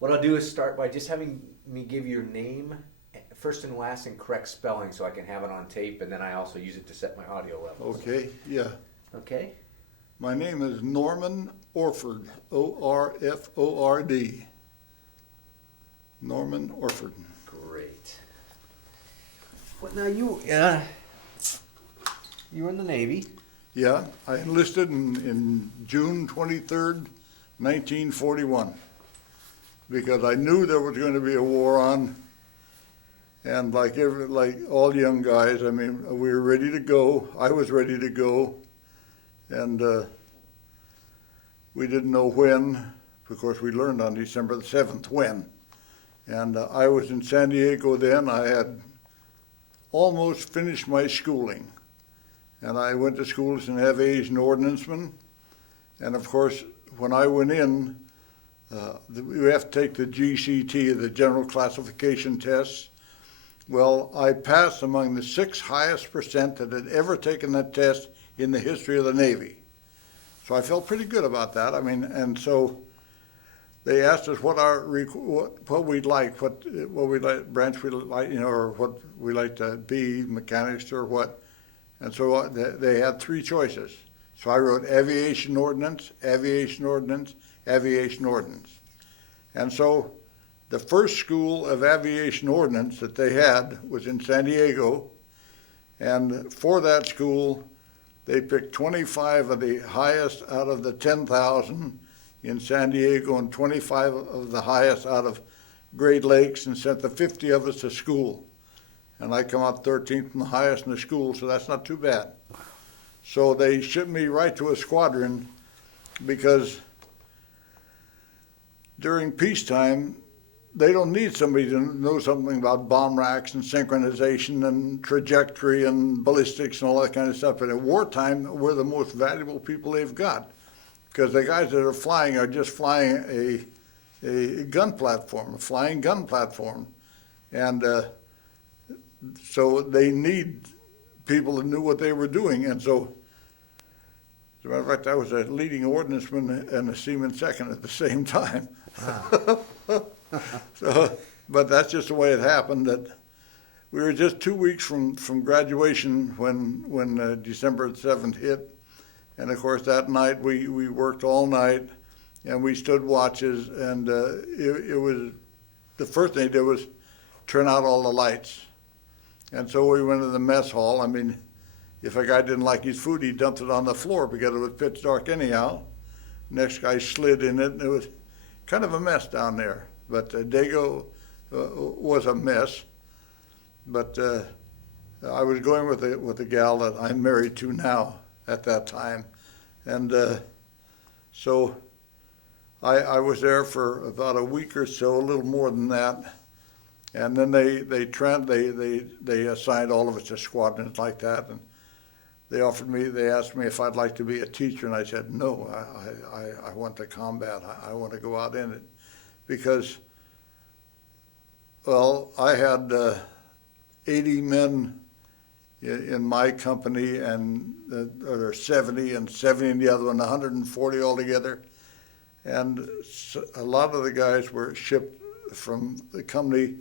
What I'll do is start by just having me give your name, first and last, and correct spelling so I can have it on tape, and then I also use it to set my audio levels. Okay, yeah. Okay? My name is Norman Orford, Orford. Norman Orford. Great. Well, now you were in the Navy. Yeah, I enlisted in June 23rd, 1941, because I knew there was going to be a war on, and like all young guys, I mean, we were ready to go. I was ready to go, and we didn't know when. Of course, we learned on December the 7th when, and I was in San Diego then. I had almost finished my schooling. And I went to school as an aviation ordnanceman. And of course, when I went in, you have to take the GCT, the General Classification Tests. Well, I passed among the 6 highest percent that had ever taken that test in the history of the Navy. So I felt pretty good about that. I mean, and so they asked us what we'd like, branch we'd like, or what we like to be, mechanics or what. And so they had 3 choices. So I wrote aviation ordnance, aviation ordnance, aviation ordnance. And so the first school of aviation ordnance that they had was in San Diego. And for that school, they picked 25 of the highest out of the 10,000 in San Diego and 25 of the highest out of Great Lakes, and sent the 50 of us to school. And I come out 13th and the highest in the school, so that's not too bad. So they shipped me right to a squadron, because during peacetime, they don't need somebody to know something about bomb racks and synchronization and trajectory and ballistics and all that kind of stuff. But at wartime, we're the most valuable people they've got, because the guys that are flying are just flying a gun platform, a flying gun platform. And so they need people that knew what they were doing. And so, as a matter of fact, I was a leading ordnanceman and a seaman second at the same time. So, but that's just the way it happened. That we were just 2 weeks from graduation when December 7th hit. And of course, that night we worked all night, and we stood watches. And it was, the first thing they did was turn out all the lights. And so we went to the mess hall. I mean, if a guy didn't like his food, he dumped it on the floor because it was pitch dark anyhow. Next guy slid in it, and it was kind of a mess down there. But Dago was a mess. But I was going with the gal that I'm married to now at that time. And so I was there for about a week or so, a little more than that. And then they assigned all of us to squadrons like that, and they asked me if I'd like to be a teacher, and I said no. I want to combat. I want to go out in it, because, well, I had 80 men in my company, and or 70 and 70 in the other one, 140 altogether, and a lot of the guys were shipped from the company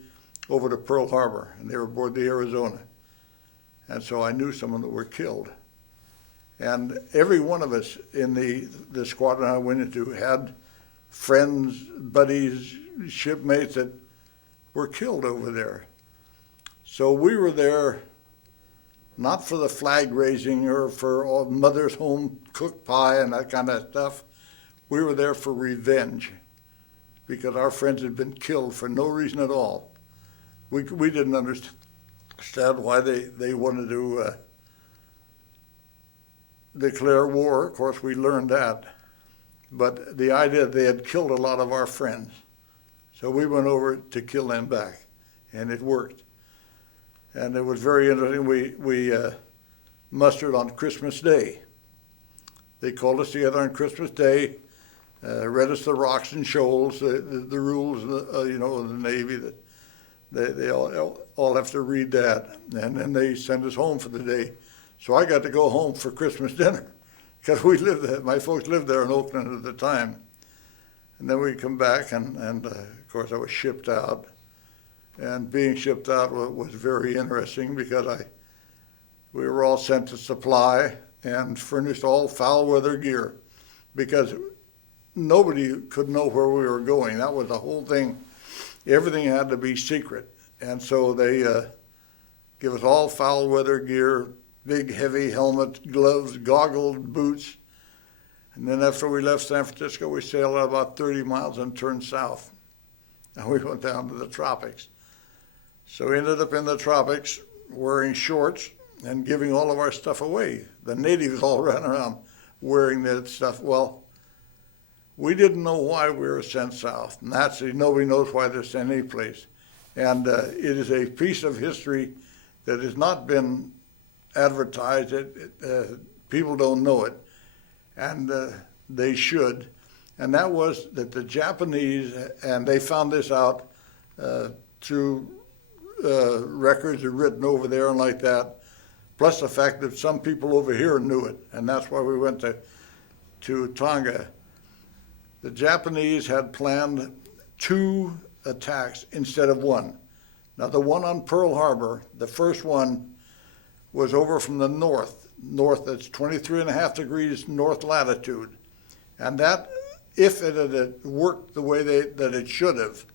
over to Pearl Harbor, and they were aboard the Arizona. And so I knew some of them were killed. And every one of us in the squadron I went into had friends, buddies, shipmates that were killed over there. So we were there not for the flag raising or for all mother's home cooked pie and that kind of stuff. We were there for revenge, because our friends had been killed for no reason at all. We didn't understand why they wanted to declare war. Of course, we learned that. But the idea that they had killed a lot of our friends. So we went over to kill them back, and it worked. And it was very interesting. We mustered on Christmas Day. They called us together on Christmas Day, read us the rocks and shoals, the rules of the Navy. That they all have to read that, and then they send us home for the day. So I got to go home for Christmas dinner, because we lived there. My folks lived there in Oakland at the time. And then we come back, and of course I was shipped out. And being shipped out was very interesting because we were all sent to supply and furnished all foul weather gear because nobody could know where we were going. That was the whole thing. Everything had to be secret. And so they give us all foul weather gear, big heavy helmets, gloves, goggles, boots. And then after we left San Francisco, we sailed about 30 miles and turned south. And we went down to the tropics. So we ended up in the tropics wearing shorts and giving all of our stuff away. The natives all ran around wearing that stuff. Well, we didn't know why we were sent south. Naturally, nobody knows why they're sent any place. And it is a piece of history that has not been advertised. People don't know it, and they should. And that was that the Japanese, and they found this out through records are written over there and like that, plus the fact that some people over here knew it, and that's why we went to Tonga. The Japanese had planned 2 attacks instead of 1. Now the one on Pearl Harbor, the first one was over from the north, that's 23.5 degrees north latitude. And that, if it had worked the way that it should have,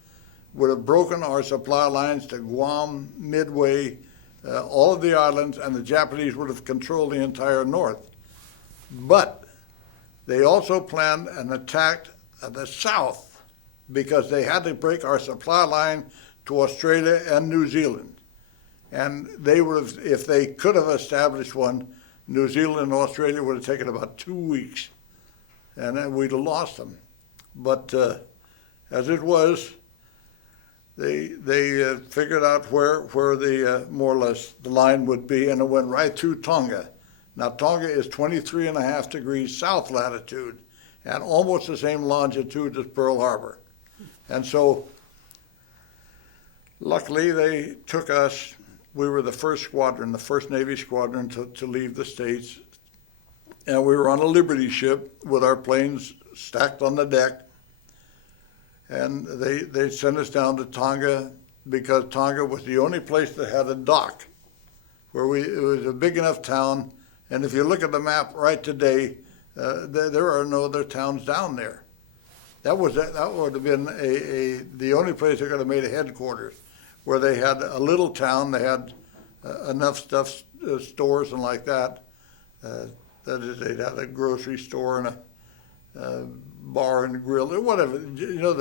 would have broken our supply lines to Guam, Midway, all of the islands, and the Japanese would have controlled the entire north. But they also planned an attack at the south because they had to break our supply line to Australia and New Zealand. And they would have, if they could have established one, New Zealand and Australia would have taken about 2 weeks, and then we'd have lost them. But as it was, they figured out where the more or less the line would be, and it went right through Tonga. Now Tonga is 23.5 degrees south latitude, and almost the same longitude as Pearl Harbor. And so, luckily they took us. We were the first squadron, the first Navy squadron to leave the States. And we were on a Liberty ship with our planes stacked on the deck. And they sent us down to Tonga because Tonga was the only place that had a dock. It was a big enough town. And if you look at the map right today, there are no other towns down there. That would have been the only place they could have made a headquarters, where they had a little town. They had enough stuff, stores and like that. That is, they'd had a grocery store and a bar and grill, or whatever. You know,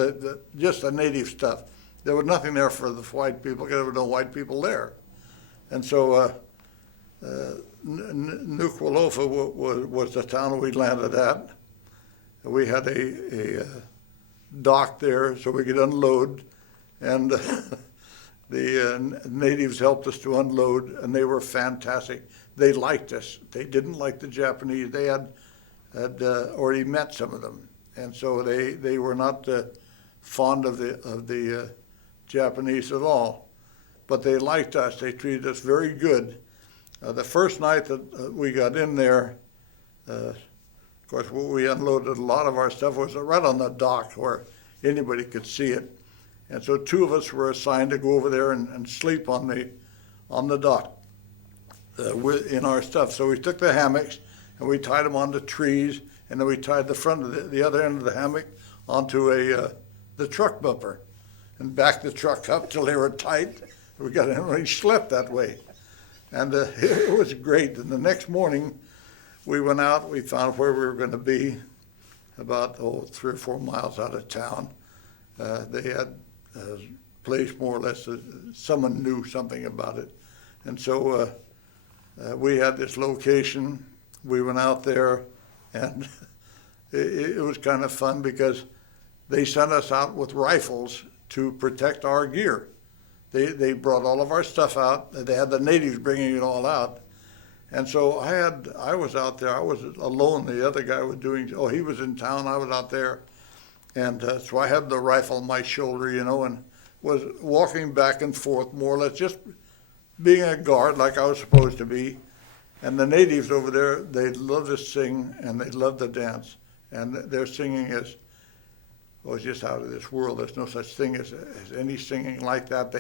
just the native stuff. There was nothing there for the white people, because there were no white people there. And so Nuku'alofa was the town we landed at. We had a dock there so we could unload, and the natives helped us to unload, and they were fantastic. They liked us. They didn't like the Japanese. They had already met some of them, and so they were not fond of the Japanese at all. But they liked us. They treated us very good. The first night that we got in there, of course, we unloaded a lot of our stuff. Was right on the dock where anybody could see it. And so 2 of us were assigned to go over there and sleep on the dock in our stuff. So we took the hammocks and we tied them onto trees, and then we tied the front of the other end of the hammock onto the truck bumper and backed the truck up till they were tight. We got in and we slept that way. And it was great. And the next morning we went out, we found where we were going to be, about 3 or 4 miles out of town. They had a place more or less, someone knew something about it. And so we had this location. We went out there, and it was kind of fun because they sent us out with rifles to protect our gear. They brought all of our stuff out. They had the natives bringing it all out. And so I was out there. I was alone. The other guy was he was in town. I was out there. And so I had the rifle on my shoulder, and was walking back and forth, more or less, just being a guard like I was supposed to be. And the natives over there, they love to sing and they love to dance. And their singing is, was just out of this world. There's no such thing as any singing like that.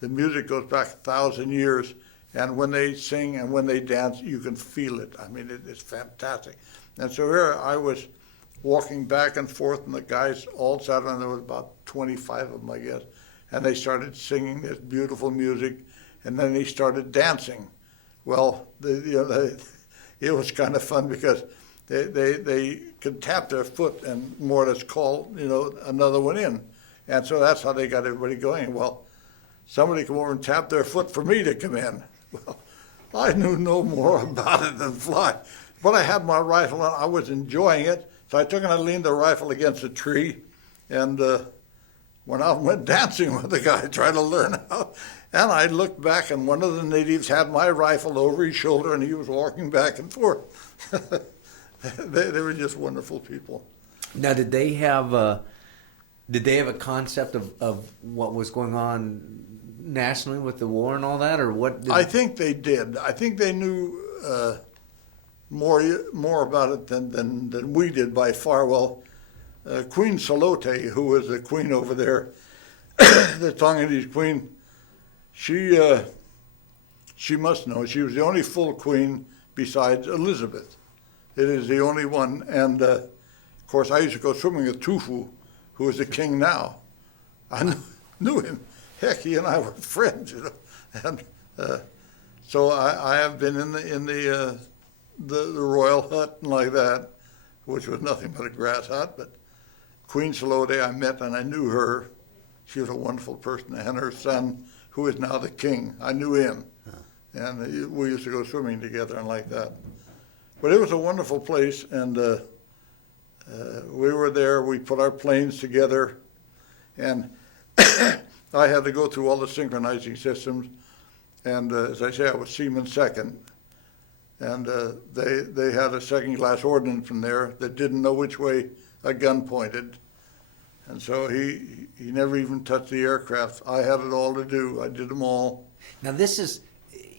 The music goes back 1,000 years, and when they sing and when they dance, you can feel it. I mean, it's fantastic. And so here I was walking back and forth, and the guys all sat around. There was about 25 of them, I guess, and they started singing this beautiful music, and then they started dancing. Well, it was kind of fun because they could tap their foot and more or less call, another one in. And so that's how they got everybody going. Well, somebody come over and tap their foot for me to come in. Well, I knew no more about it than fly. But I had my rifle and I was enjoying it. So I took and I leaned the rifle against a tree and went out and went dancing with the guy, trying to learn how. And I looked back, and one of the natives had my rifle over his shoulder, and he was walking back and forth. They were just wonderful people. Now, did they have a concept of what was going on nationally with the war and all that, or what? I think they did. I think they knew more about it than we did by far. Well, Queen Salote, who was the queen over there, the Tonganese queen, she must know. She was the only full queen besides Elizabeth. It is the only one. And, of course, I used to go swimming with Tufu, who is the king now. I knew him. Heck, he and I were friends, And so I have been in the royal hut and like that, which was nothing but a grass hut. But Queen Salote I met, and I knew her. She was a wonderful person. And her son, who is now the king, I knew him. And we used to go swimming together and like that. But it was a wonderful place, and we were there. We put our planes together, and I had to go through all the synchronizing systems. And as I say, I was Seaman Second, and they had a second-class ordnance from there that didn't know which way a gun pointed. And so he never even touched the aircraft. I had it all to do. I did them all. Now this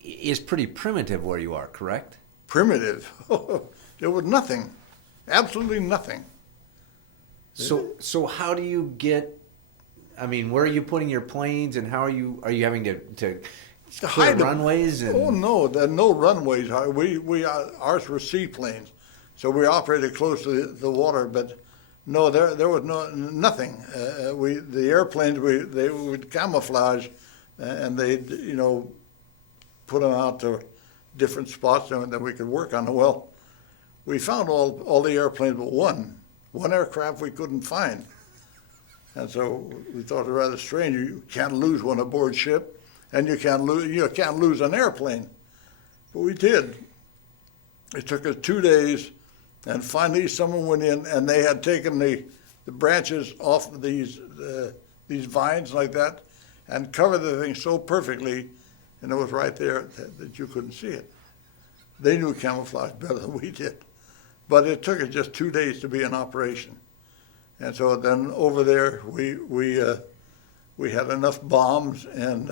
is pretty primitive where you are, correct? Primitive? There was nothing, absolutely nothing. So how do you get? I mean, where are you putting your planes, and how are you having to clear runways? And... Oh no, there are no runways. Ours were seaplanes, so we operated close to the water, but. No, there was nothing. The airplanes they would camouflage, and they'd put them out to different spots and that we could work on. Well, we found all the airplanes but one aircraft we couldn't find, and so we thought it rather strange. You can't lose one aboard ship, and you can't lose an airplane, but we did. It took us 2 days. And finally, someone went in, and they had taken the branches off of these vines like that, and covered the thing so perfectly, and it was right there that you couldn't see it. They knew camouflage better than we did, but it took us just 2 days to be in operation. And so then over there, we had enough bombs and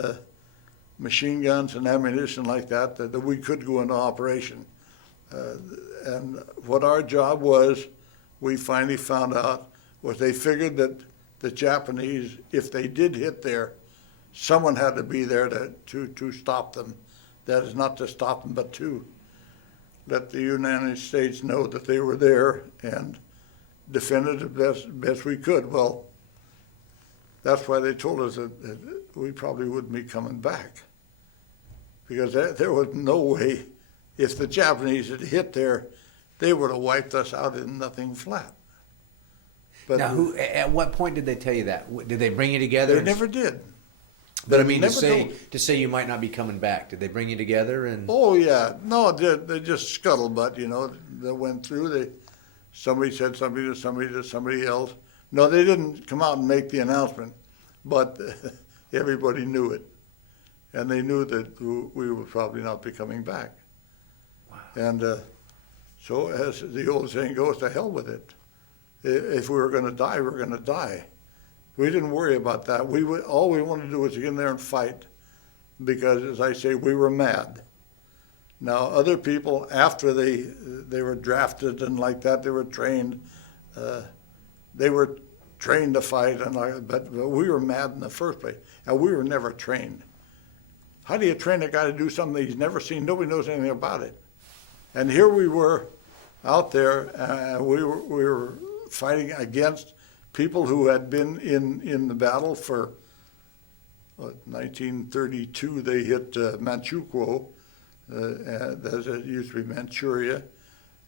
machine guns and ammunition like that we could go into operation. And what our job was, we finally found out, was they figured that the Japanese, if they did hit there, someone had to be there to stop them. That is, not to stop them, but to let the United States know that they were there and defended the best we could. Well, that's why they told us that we probably wouldn't be coming back, because there was no way. If the Japanese had hit there, they would have wiped us out in nothing flat. But now, at what point did they tell you that? Did they bring you together? They never did. But I mean, to say you might not be coming back, did they bring you together? And oh yeah, no, they just scuttlebutt. They went through. Somebody said something to somebody else. No, they didn't come out and make the announcement, but everybody knew it, and they knew that we would probably not be coming back. And so, as the old saying goes, to hell with it. If we were going to die, we were going to die. We didn't worry about that. All we wanted to do was get in there and fight, because, as I say, we were mad. Now, other people, after they were drafted and like that, they were trained, they were trained to fight, but we were mad in the first place, and we were never trained. How do you train a guy to do something that he's never seen? Nobody knows anything about it. And here we were out there, we were fighting against people who had been in the battle for 1932. They hit Manchukuo, as it used to be Manchuria,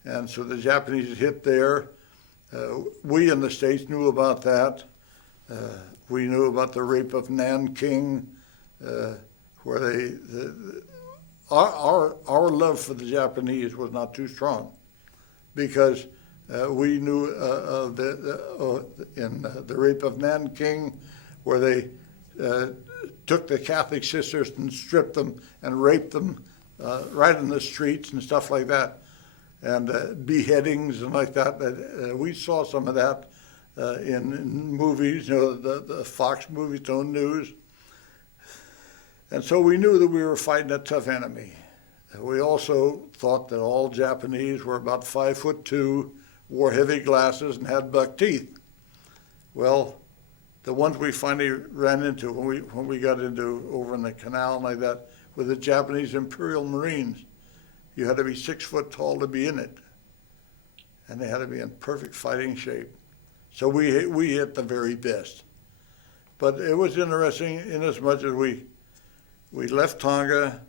and so the Japanese hit there. We in the States knew about that. We knew about the rape of Nanking, where our love for the Japanese was not too strong, because we knew in the rape of Nanking, where they took the Catholic sisters and stripped them and raped them right in the streets and stuff like that, and beheadings and like that. We saw some of that in movies, the Fox movies, Stone News. And so we knew that we were fighting a tough enemy. We also thought that all Japanese were about 5'2", wore heavy glasses, and had buck teeth. Well, the ones we finally ran into when we got into over in the canal and like that were the Japanese Imperial Marines. You had to be 6 foot tall to be in it, and they had to be in perfect fighting shape. So we hit the very best. But it was interesting in as much as we left Tonga,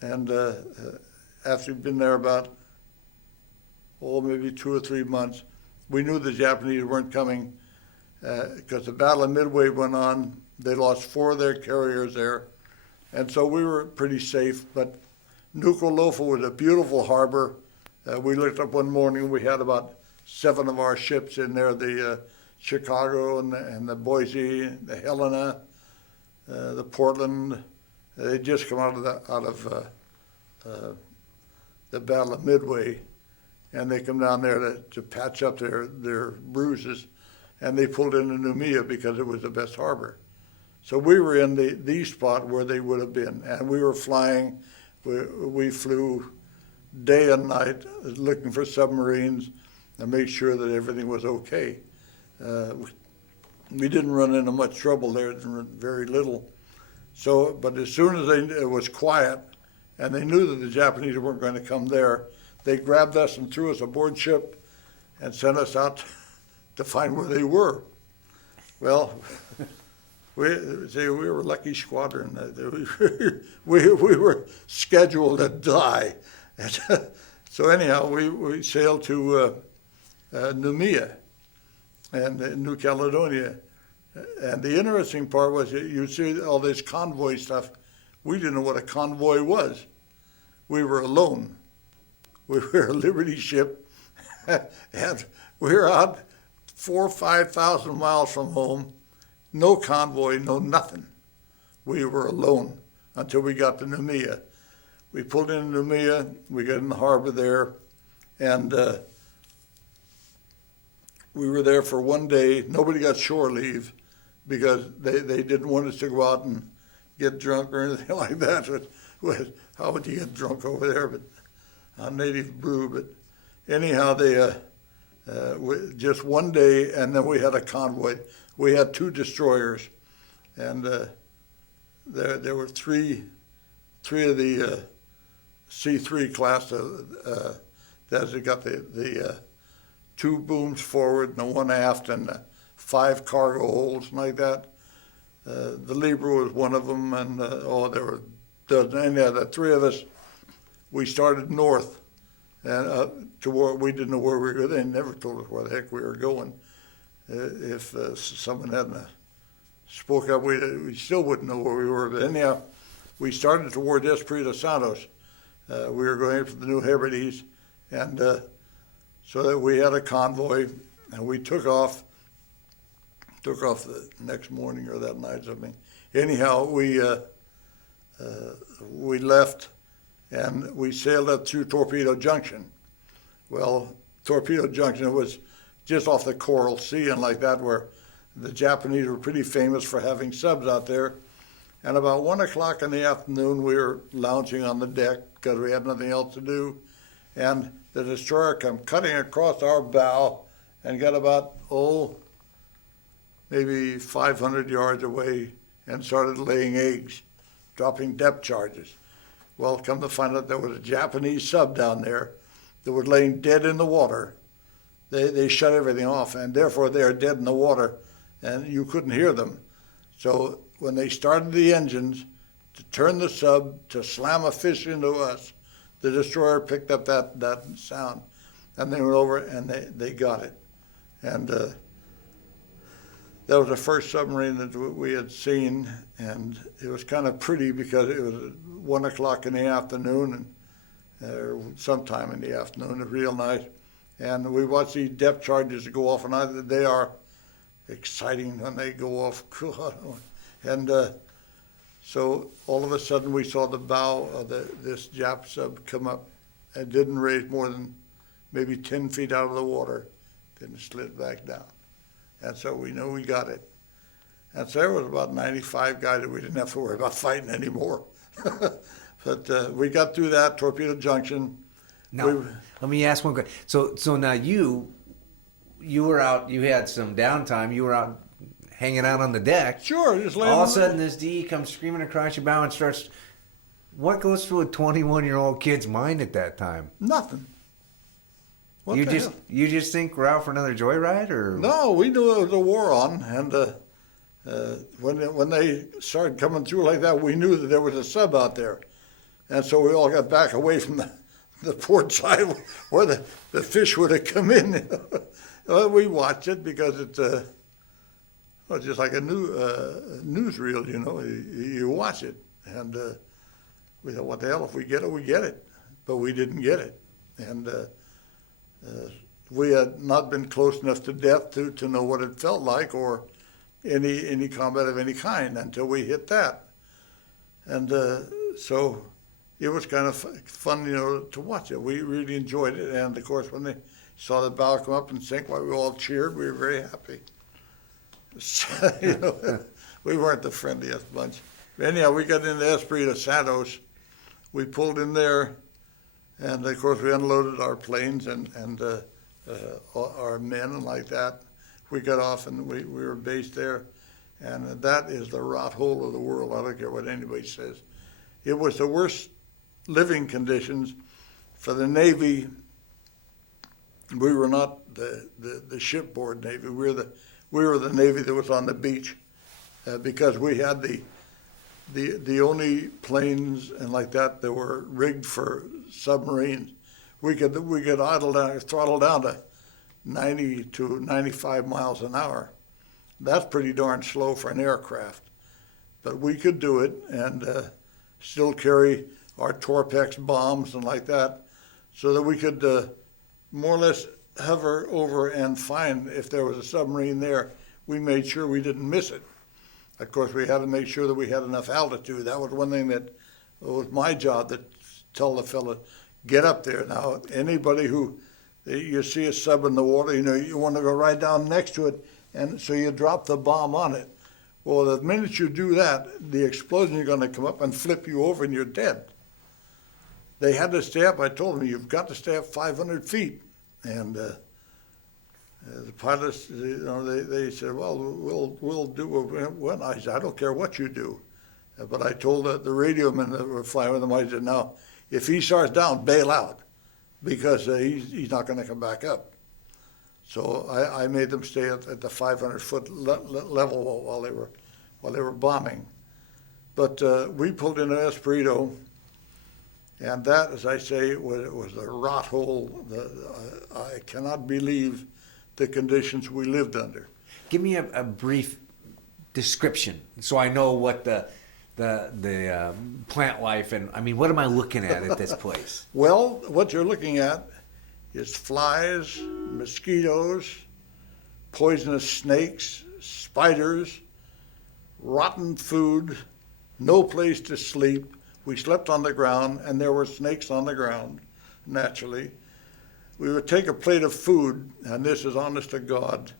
and after we'd been there about, maybe 2 or 3 months, we knew the Japanese weren't coming, because the Battle of Midway went on. They lost 4 of their carriers there, and so we were pretty safe. But Nuku'alofa was a beautiful harbor. We looked up one morning, we had about 7 of our ships in there, the Chicago and the Boise, the Helena, the Portland. They'd just come out of the Battle of Midway, and they come down there to patch up their bruises, and they pulled into Noumea because it was the best harbor. So we were in the spot where they would have been, and we were flying. We flew day and night looking for submarines and make sure that everything was okay. We didn't run into much trouble there, very little. So, but as soon as it was quiet, and they knew that the Japanese weren't going to come there, they grabbed us and threw us aboard ship and sent us out to find where they were. Well, we were a lucky squadron. We were scheduled to die. So anyhow, we sailed to Noumea and New Caledonia. And the interesting part was you see all this convoy stuff. We didn't know what a convoy was. We were alone. We were a Liberty ship, and we were out 4,000 or 5,000 miles from home. No convoy, no nothing. We were alone until we got to Noumea. We pulled into Noumea. We got in the harbor there, and we were there for 1 day. Nobody got shore leave, because they didn't want us to go out and get drunk or anything like that. How would you get drunk over there? But on native brew. But anyhow, they just 1 day, and then we had a convoy. We had 2 destroyers, and there were three of the C3 class that got the 2 booms forward and 1 aft, and 5 cargo holds and like that. The Libra was one of them, and there were dozen. Anyhow, the 3 of us, we started north, and to where we didn't know where we were. They never told us where the heck we were going. If someone hadn't spoke up, we still wouldn't know where we were. But anyhow, we started toward Espiritu Santos. We were going for the New Hebrides, and so that we had a convoy, and we took off the next morning or that night or something. Anyhow, we left, and we sailed up through Torpedo Junction. Well, Torpedo Junction was just off the Coral Sea and like that, where the Japanese were pretty famous for having subs out there. And about 1 o'clock in the afternoon, we were lounging on the deck because we had nothing else to do. And the destroyer come cutting across our bow and got about, maybe 500 yards away and started laying eggs, dropping depth charges. Well, come to find out there was a Japanese sub down there that was laying dead in the water. They shut everything off, and therefore they are dead in the water, and you couldn't hear them. So when they started the engines to turn the sub to slam a fish into us, the destroyer picked up that sound, and they went over and they got it. And that was the first submarine that we had seen, and it was kind of pretty because it was 1 o'clock in the afternoon, or sometime in the afternoon. It was real nice. And we watched these depth charges go off, and they are exciting when they go off. And so all of a sudden we saw the bow of this Jap sub come up. It didn't raise more than maybe 10 feet out of the water, then it slid back down. And so we knew we got it. And so there was about 95 guys that we didn't have to worry about fighting anymore. But we got through that, Torpedo Junction. Now, let me ask one question. So now you were out, you had some downtime, you were out hanging out on the deck. Sure, just laying all of a sudden this DE comes screaming across your bow and starts, what goes through a 21-year-old kid's mind at that time? Nothing. What you the just hell? you just think we're out for another joyride, or No, we knew there was a war on, and when they started coming through like that, we knew that there was a sub out there, and so we all got back away from the port side where the fish would have come in. Well, we watched it because it's just like a newsreel, you know. You watch it, and we thought, what the hell? If we get it, we get it, but we didn't get it, and. We had not been close enough to death to know what it felt like, or any combat of any kind until we hit that. And so it was kind of fun, you know, to watch it. We really enjoyed it. And of course, when they saw the bow come up and sink, while we all cheered, we were very happy. So, you know, we weren't the friendliest bunch. But anyhow, we got into Esprit de Santos. We pulled in there. And of course, we unloaded our planes and our men and like that. We got off and we were based there. And that is the rot hole of the world. I don't care what anybody says. It was the worst living conditions for the Navy. We were not the shipboard Navy. We were the Navy that was on the beach because we had the only planes and like that were rigged for submarines. We could throttle down to 90 to 95 miles an hour. That's pretty darn slow for an aircraft, but we could do it and still carry our Torpex bombs and like that, so that we could more or less hover over and find if there was a submarine there. We made sure we didn't miss it. Of course, we had to make sure that we had enough altitude. That was one thing that was my job, to tell the fella, get up there. Now, anybody who, you see a sub in the water, you know, you want to go right down next to it, and so you drop the bomb on it. Well, the minute you do that, the explosion is going to come up and flip you over and you're dead. They had to stay up. I told them, you've got to stay up 500 feet. And the pilots, you know, they said, well, we'll do what. I said, I don't care what you do. But I told the radio men that were flying with them, I said, now, if he starts down, bail out, because he's not going to come back up. So I made them stay at the 500-foot level while they were bombing. But we pulled into Espirito, and that, as I say, was the rot hole. I cannot believe the conditions we lived under. give me a brief description so I know what the plant life and I mean, what am I looking at this place? Well, what you're looking at is flies, mosquitoes, poisonous snakes, spiders, rotten food, no place to sleep. We slept on the ground, and there were snakes on the ground, naturally. We would take a plate of food, and this is honest to God.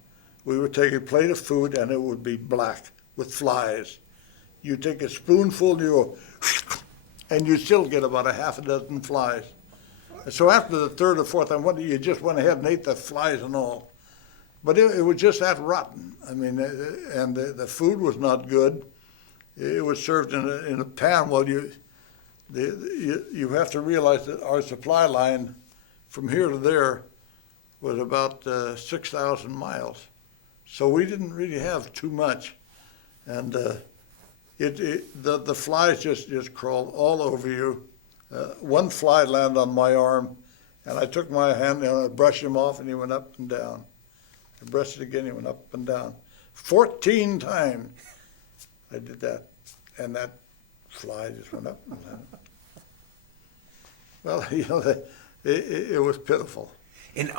We would take a plate of food, and it would be black with flies. You take a spoonful, and you go, and you still get about a half a dozen flies. So after the third or fourth time, you just went ahead and ate the flies and all. But it was just that rotten. I mean, and the food was not good. It was served in a pan. Well, you have to realize that our supply line from here to there was about 6,000 miles. So we didn't really have too much. And the flies just crawled all over you. One fly landed on my arm, and I took my hand and I brushed him off, and he went up and down. I brushed it again, he went up and down. 14 times I did that, and that fly just went up and down. Well, you know, it was pitiful. And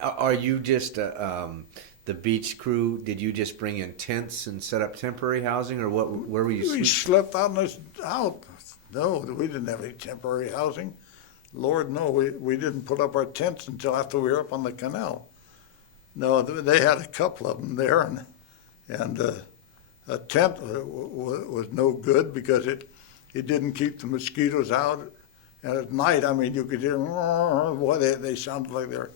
are you just the beach crew? Did you just bring in tents and set up temporary housing, or what? Where were you We sleeping? slept out. No, we didn't have any temporary housing. Lord, no, we didn't put up our tents until after we were up on the canal. No, they had a couple of them there, and a tent was no good because it didn't keep the mosquitoes out. And at night, I mean, you could hear, boy, they sounded like they're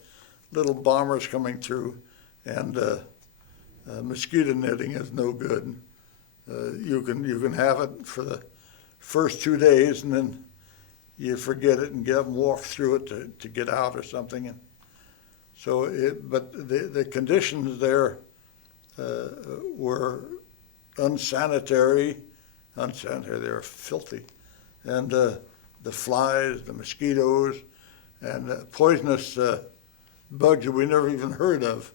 little bombers coming through. And mosquito netting is no good. You can have it for the first 2 days, and then you forget it and get up and walk through it to get out or something. And so, but the conditions there were unsanitary. They were filthy, and the flies, the mosquitoes, and poisonous bugs that we never even heard of.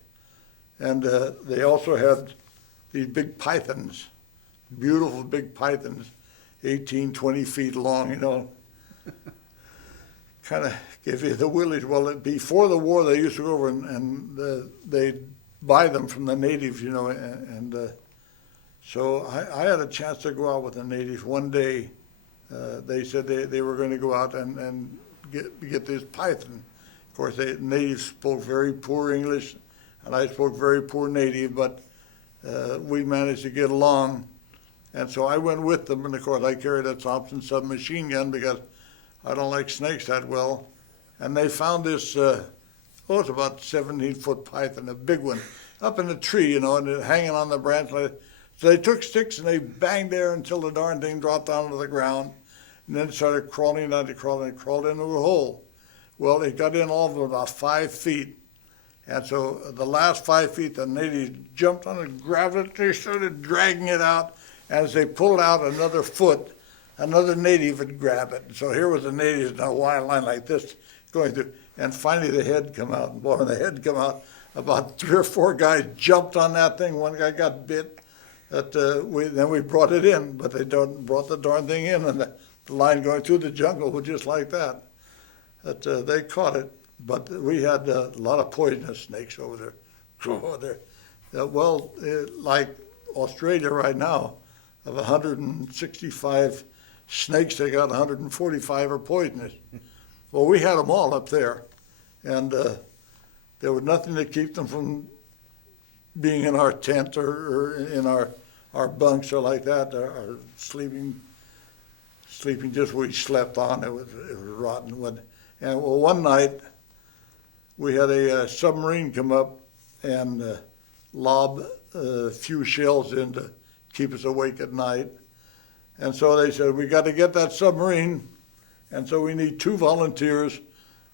And they also had these big pythons, beautiful big pythons, 18, 20 feet long, you know. Kind of give you the willies. Well, before the war, they used to go over and they'd buy them from the natives, you know. And so I had a chance to go out with the natives one day. They said they were going to go out and get this python. Of course, the natives spoke very poor English, and I spoke very poor native, but we managed to get along. And so I went with them, and of course I carried a Thompson submachine gun because I don't like snakes that well. And they found this, it's about 17-foot python, a big one, up in a tree, you know, and it hanging on the branch. So they took sticks and they banged there until the darn thing dropped down to the ground, and then it started crawling down, it crawled into a hole. Well, it got in all of about 5 feet. And so the last 5 feet, the natives jumped on it, grabbed it, they started dragging it out. As they pulled out another foot, another native would grab it. So here was the natives in a wide line like this going through. And finally the head come out. And boy, when the head come out, about 3 or 4 guys jumped on that thing. One guy got bit. Then we brought it in, but they brought the darn thing in, and the line going through the jungle was just like that. They caught it. But we had a lot of poisonous snakes over there. Like Australia right now, of 165 snakes, they got 145 are poisonous. Well, we had them all up there, and there was nothing to keep them from being in our tent or in our bunks or like that, or sleeping just where we slept on. It was rotten. And well, one night, we had a submarine come up and lob a few shells in to keep us awake at night. And so they said, we got to get that submarine, and so we need 2 volunteers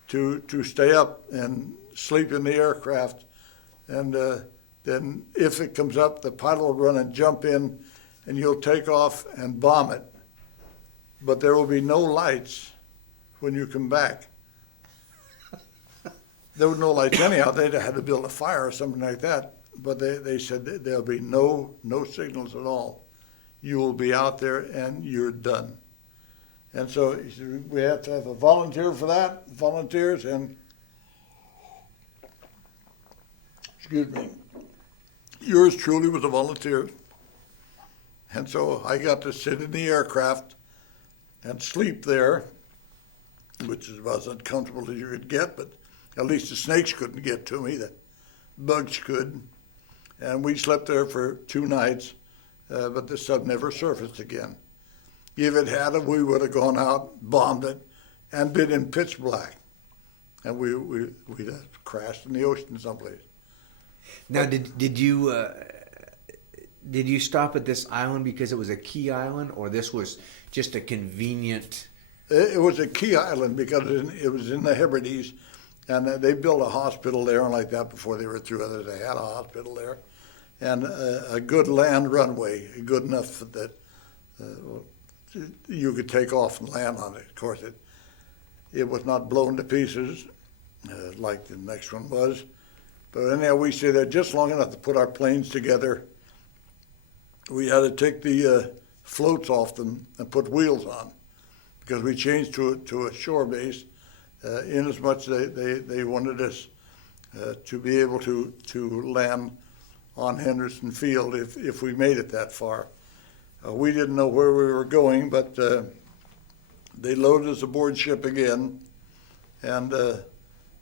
to stay up and sleep in the aircraft. And then if it comes up, the pilot will run and jump in, and you'll take off and bomb it. But there will be no lights when you come back. There were no lights anyhow. They'd had to build a fire or something like that. But they said there'll be no signals at all. You will be out there and you're done. And so he said, we have to have a volunteer for that, volunteers, and excuse me, yours truly was a volunteer. And so I got to sit in the aircraft and sleep there, which is about as uncomfortable as you could get, but at least the snakes couldn't get to me, the bugs could. And we slept there for 2 nights, but the sub never surfaced again. If it had, we would have gone out, bombed it, and been in pitch black. And we'd have crashed in the ocean someplace. Now, did you stop at this island because it was a key island, or this was just a convenient? It was a key island because it was in the Hebrides, and they built a hospital there and like that before they were through others. They had a hospital there, and a good land runway, good enough that you could take off and land on it. Of course, it was not blown to pieces like the next one was. But anyhow, we stayed there just long enough to put our planes together. We had to take the floats off them and put wheels on because we changed to a shore base in as much they wanted us to be able to land on Henderson Field if we made it that far. We didn't know where we were going, but they loaded us aboard ship again, and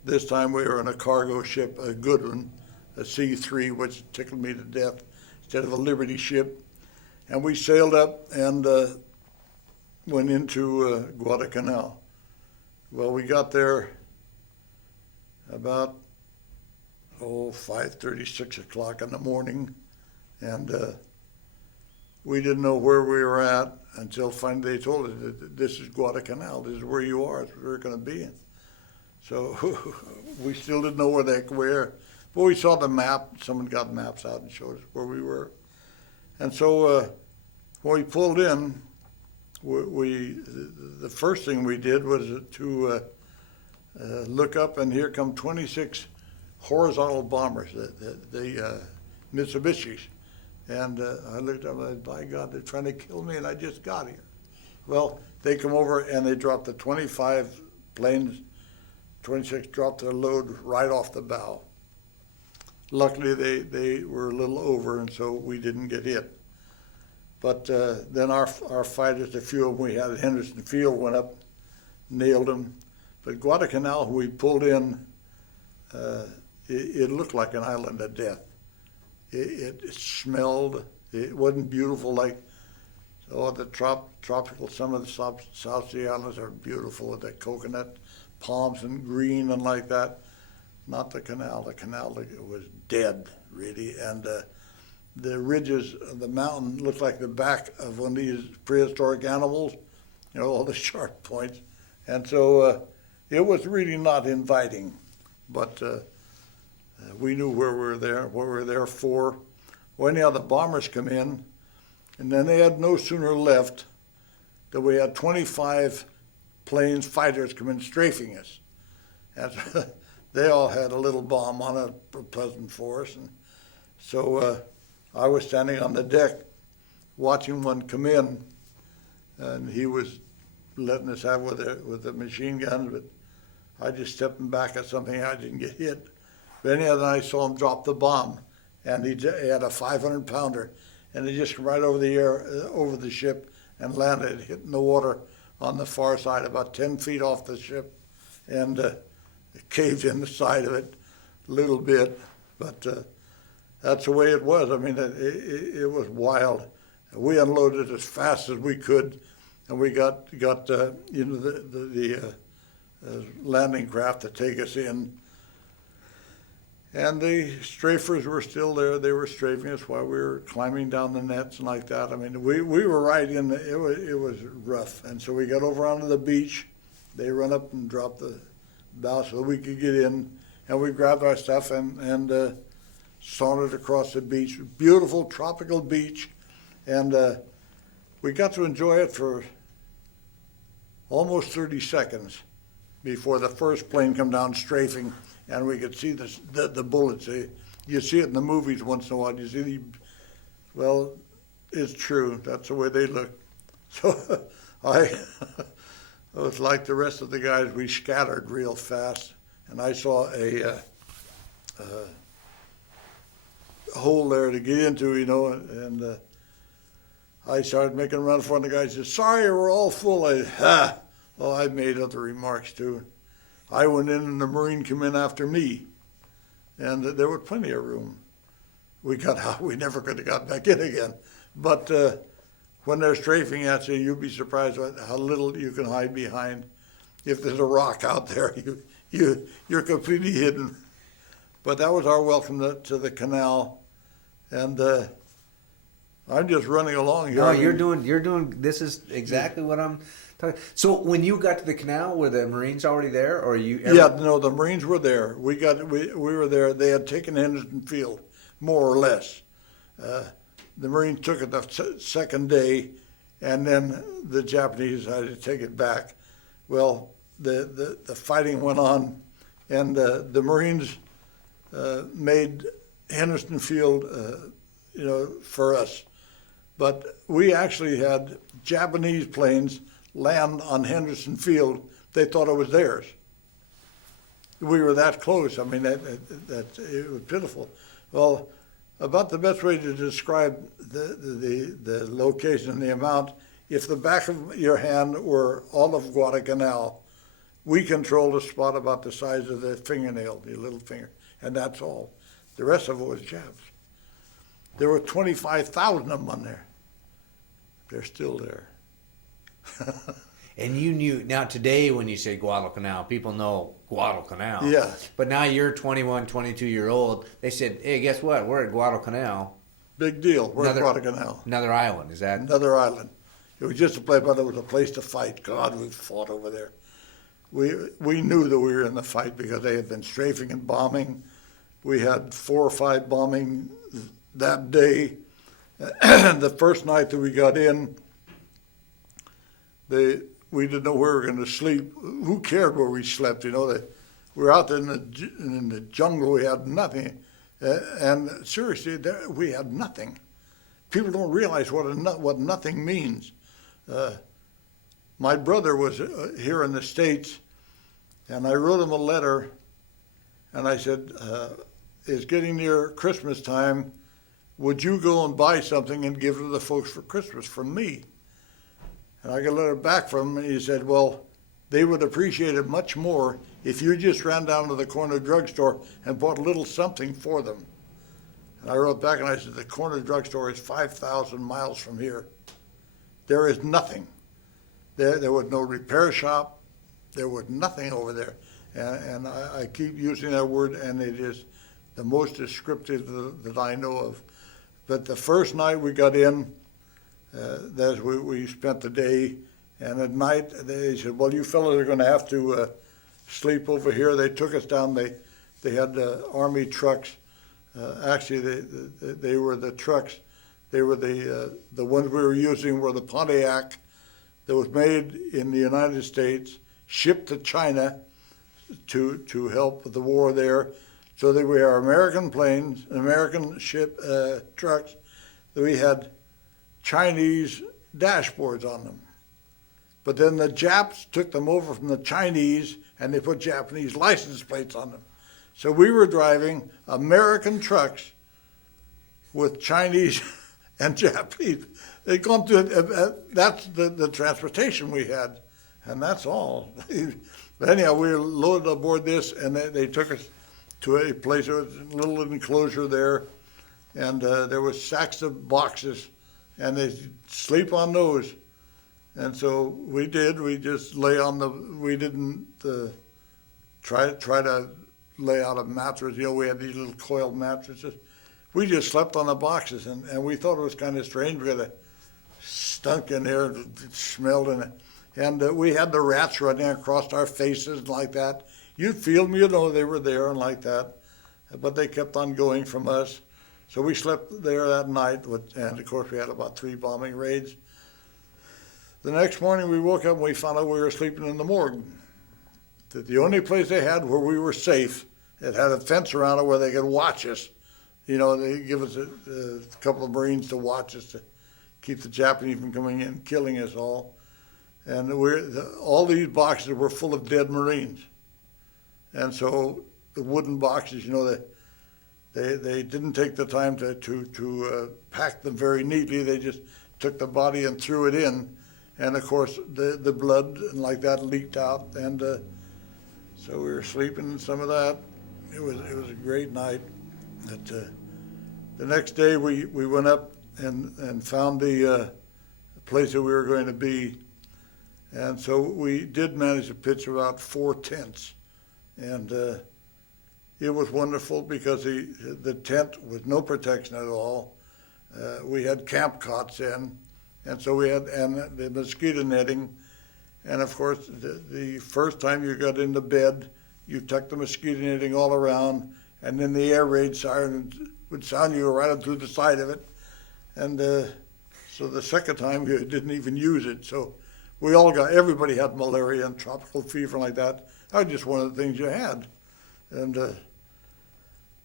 this time we were in a cargo ship, a good one, a C3, which tickled me to death, instead of a Liberty ship. And we sailed up and went into Guadalcanal. Well, we got there about 5:30, 6 o'clock in the morning, and we didn't know where we were at until finally they told us that this is Guadalcanal, this is where you are, it's where we're going to be. So we still didn't know where they were, but we saw the map. Someone got maps out and showed us where we were. And so when we pulled in, the first thing we did was to look up, and here come 26 horizontal bombers, the Mitsubishis. And I looked up and I said, by God, they're trying to kill me, and I just got here. Well, they come over and they dropped the 25 planes. 26 dropped their load right off the bow. Luckily, they were a little over, and so we didn't get hit. But then our fighters, a few of them we had at Henderson Field, went up, nailed them. But Guadalcanal, we pulled in, it looked like an island of death. It smelled. It wasn't beautiful like the tropical. Some of the South Sea islands are beautiful with the coconut palms and green and like that. Not the canal. The canal was dead, really, and the ridges of the mountain looked like the back of one of these prehistoric animals. You know, all the sharp points, and so it was really not inviting. But we knew where we were there for. Well, anyhow, the bombers come in, and then they had no sooner left than we had 25 planes, fighters come in strafing us. And they all had a little bomb on it, pleasant for us. And so I was standing on the deck watching one come in, and he was letting us have with the machine guns, but I just stepped back at something. I didn't get hit. But anyhow, then I saw him drop the bomb, and he had a 500-pounder, and he just right over the air, over the ship, and landed, hitting the water on the far side, about 10 feet off the ship, and it caved in the side of it a little bit. But that's the way it was. I mean, it was wild. We unloaded as fast as we could, and we got the landing craft to take us in. And the strafers were still there. They were strafing us while we were climbing down the nets and like that. I mean, we were right in it was rough. And so we got over onto the beach. They run up and dropped the bow so we could get in. And we grabbed our stuff and sauntered across the beach. Beautiful tropical beach. And we got to enjoy it for almost 30 seconds before the first plane come down strafing. And we could see the bullets. You see it in the movies once in a while. You see well, it's true. That's the way they look. So I was like the rest of the guys. We scattered real fast, and I saw a hole there to get into, and I started making a run for it. And the guy said, "Sorry, we're all full." Well, I made other remarks too. I went in and the Marine came in after me, and there was plenty of room. We got out. We never could have got back in again. But when they're strafing at you, you'll be surprised how little you can hide behind. If there's a rock out there, you're completely hidden. But that was our welcome to the canal, and I'm just running along here. No, you're doing. This is exactly what I'm talking. So when you got to the canal, were the Marines already there, or you? Yeah, no, the Marines were there. We were there. They had taken Henderson Field, more or less. The Marines took it the second day, and then the Japanese had to take it back. Well, the fighting went on, and the Marines made Henderson Field, for us. But we actually had Japanese planes land on Henderson Field. They thought it was theirs. We were that close. I mean, that it was pitiful. Well, about the best way to describe the location and the amount, if the back of your hand were all of Guadalcanal, we controlled a spot about the size of the fingernail, your little finger, and that's all. The rest of it was Japs. There were 25,000 of them on there. They're still there. And you knew, now today when you say Guadalcanal, people know Guadalcanal. Yeah. But now you're 21, 22-year-old. They said, hey, guess what? We're at Guadalcanal. Big deal. We're at Guadalcanal. Another island, is that? Another island. It was just a place, but it was a place to fight. God, we fought over there. We knew that we were in the fight because they had been strafing and bombing. We had 4 or 5 bombing that day. The first night that we got in, we didn't know where we were going to sleep. Who cared where we slept? We were out there in the jungle. We had nothing, and seriously, we had nothing. People don't realize what nothing means. My brother was here in the States, and I wrote him a letter, and I said, "It's getting near Christmas time. Would you go and buy something and give it to the folks for Christmas from me?" And I got a letter back from him, and he said, well, they would appreciate it much more if you just ran down to the corner drugstore and bought a little something for them. And I wrote back and I said, the corner drugstore is 5,000 miles from here. There is nothing. There was no repair shop. There was nothing over there. And I keep using that word, and it is the most descriptive that I know of. But the first night we got in, we spent the day, and at night they said, well, you fellows are going to have to sleep over here. They took us down. They had Army trucks. Actually, they were the trucks. They were the ones we were using were the Pontiac that was made in the United States, shipped to China to help with the war there. So they were American planes, American trucks. We had Chinese dashboards on them. But then the Japs took them over from the Chinese and they put Japanese license plates on them. So we were driving American trucks with Chinese and Japanese. They'd gone through, that's the transportation we had, and that's all. But anyhow, we were loaded aboard this, and they took us to a place, there was a little enclosure there, and there was sacks of boxes, and they sleep on those. And so we did. We just lay on we didn't try to lay out a mattress. We had these little coiled mattresses. We just slept on the boxes, and we thought it was kind of strange because it stunk in there, it smelled in it. And we had the rats running across our faces and like that. You'd feel them, they were there and like that. But they kept on going from us. So we slept there that night, and of course we had about 3 bombing raids. The next morning we woke up and we found out we were sleeping in the morgue. That the only place they had where we were safe, it had a fence around it where they could watch us. They give us a couple of Marines to watch us to keep the Japanese from coming in and killing us all. And all these boxes were full of dead Marines. And so the wooden boxes, they didn't take the time to pack them very neatly. They just took the body and threw it in. And of course, the blood and like that leaked out. And so we were sleeping in some of that. It was a great night. But, the next day we went up and found the place that we were going to be. And so we did manage to pitch about 4 tents. And it was wonderful because the tent was no protection at all. We had camp cots in, and so we had and the mosquito netting, and of course the first time you got into bed, you tucked the mosquito netting all around, and then the air raid siren would sound you right up through the side of it, and so the second time you didn't even use it. So everybody had malaria and tropical fever like that. That was just one of the things you had, and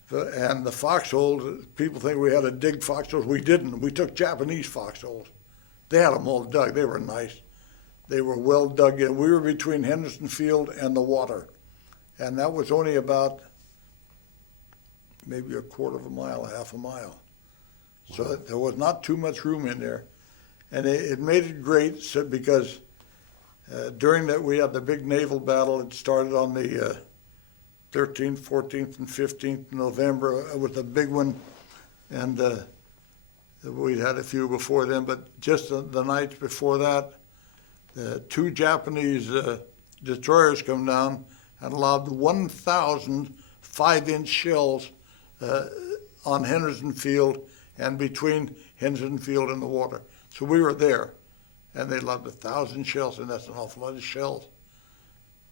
the foxholes, people think we had to dig foxholes. We didn't. We took Japanese foxholes. They had them all dug. They were nice. They were well dug in. We were between Henderson Field and the water, and that was only about maybe a quarter of a mile, half a mile. So there was not too much room in there. And it made it great because during that we had the big naval battle. It started on the 13th, 14th, and 15th November. It was a big one. And we'd had a few before then, but just the nights before that, two Japanese destroyers come down and lobbed 1,000 5-inch shells on Henderson Field and between Henderson Field and the water. So we were there, and they lobbed 1,000 shells, and that's an awful lot of shells.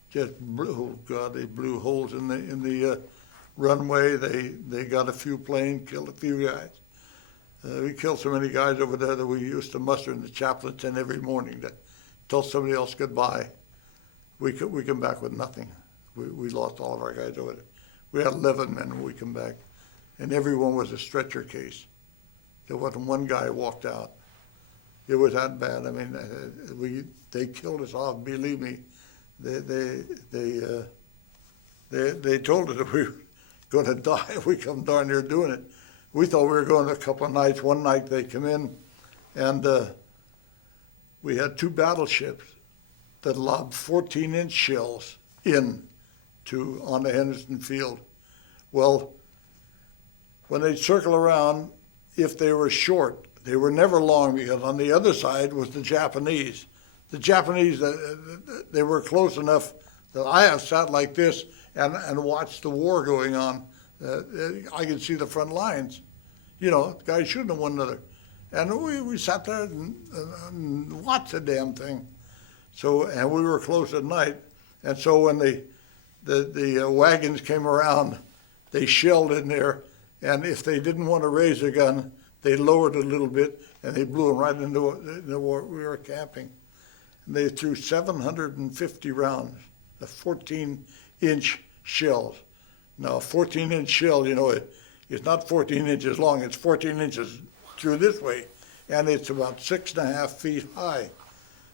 Just blew, oh God, they blew holes in the runway. They got a few planes, killed a few guys. We killed so many guys over there that we used to muster in the chaplain tent every morning to tell somebody else goodbye. We come back with nothing. We lost all of our guys over there. We had 11 men when we come back, and everyone was a stretcher case. There wasn't one guy who walked out. It was that bad. I mean, they killed us off. Believe me, they told us that we were going to die if we come darn near doing it. We thought we were going a couple of nights. One night they come in, and we had two battleships that lobbed 14-inch shells onto Henderson Field. Well, when they'd circle around, if they were short, they were never long, because on the other side was the Japanese. The Japanese, they were close enough that I have sat like this and watched the war going on. I could see the front lines. You know, guys shooting at one another. And we sat there and watched the damn thing. So, and we were close at night. And so when the wagons came around, they shelled in there. And if they didn't want to raise a gun, they lowered it a little bit, and they blew them right into where we were camping. And they threw 750 rounds of 14-inch shells. Now, a 14-inch shell, you know, it's not 14 inches long. It's 14 inches through this way, and it's about 6.5 feet high.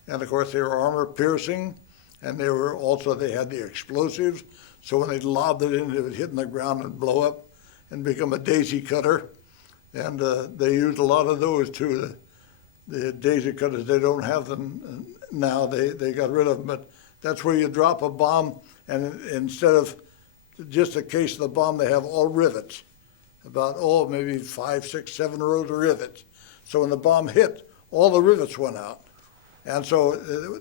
And, of course, they were armor-piercing, and they had the explosives. So when they lobbed it in, it would hit in the ground and blow up and become a daisy cutter. And they used a lot of those too. The daisy cutters, they don't have them now. They got rid of them. But that's where you drop a bomb, and instead of just a case of the bomb, they have all rivets. About, maybe 5, 6, 7 rows of rivets. So when the bomb hit, all the rivets went out. And so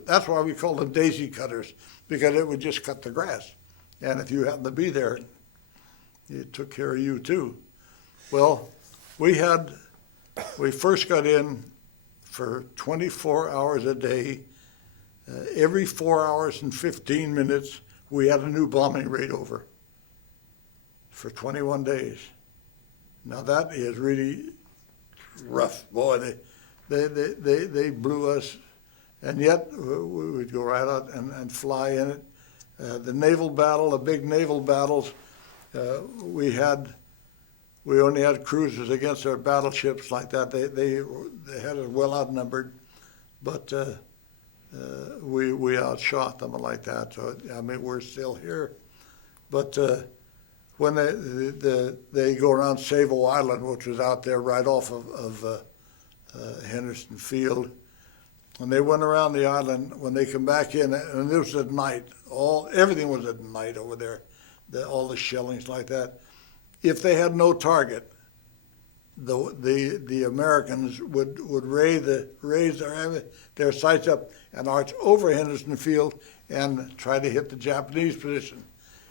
that's why we call them daisy cutters, because it would just cut the grass. And if you happened to be there, it took care of you too. Well, we first got in for 24 hours a day. Every 4 hours and 15 minutes, we had a new bombing raid over for 21 days. Now that is really rough. Boy, they blew us, and yet we would go right out and fly in it. The naval battle, the big naval battles, we only had cruisers against our battleships like that. They had us well outnumbered, but we outshot them like that. So I mean, we're still here. But when they go around Savo Island, which was out there right off of Henderson Field, when they went around the island, when they come back in, and this was at night, everything was at night over there, all the shellings like that. If they had no target, the Americans would raise their sights up and arch over Henderson Field and try to hit the Japanese position.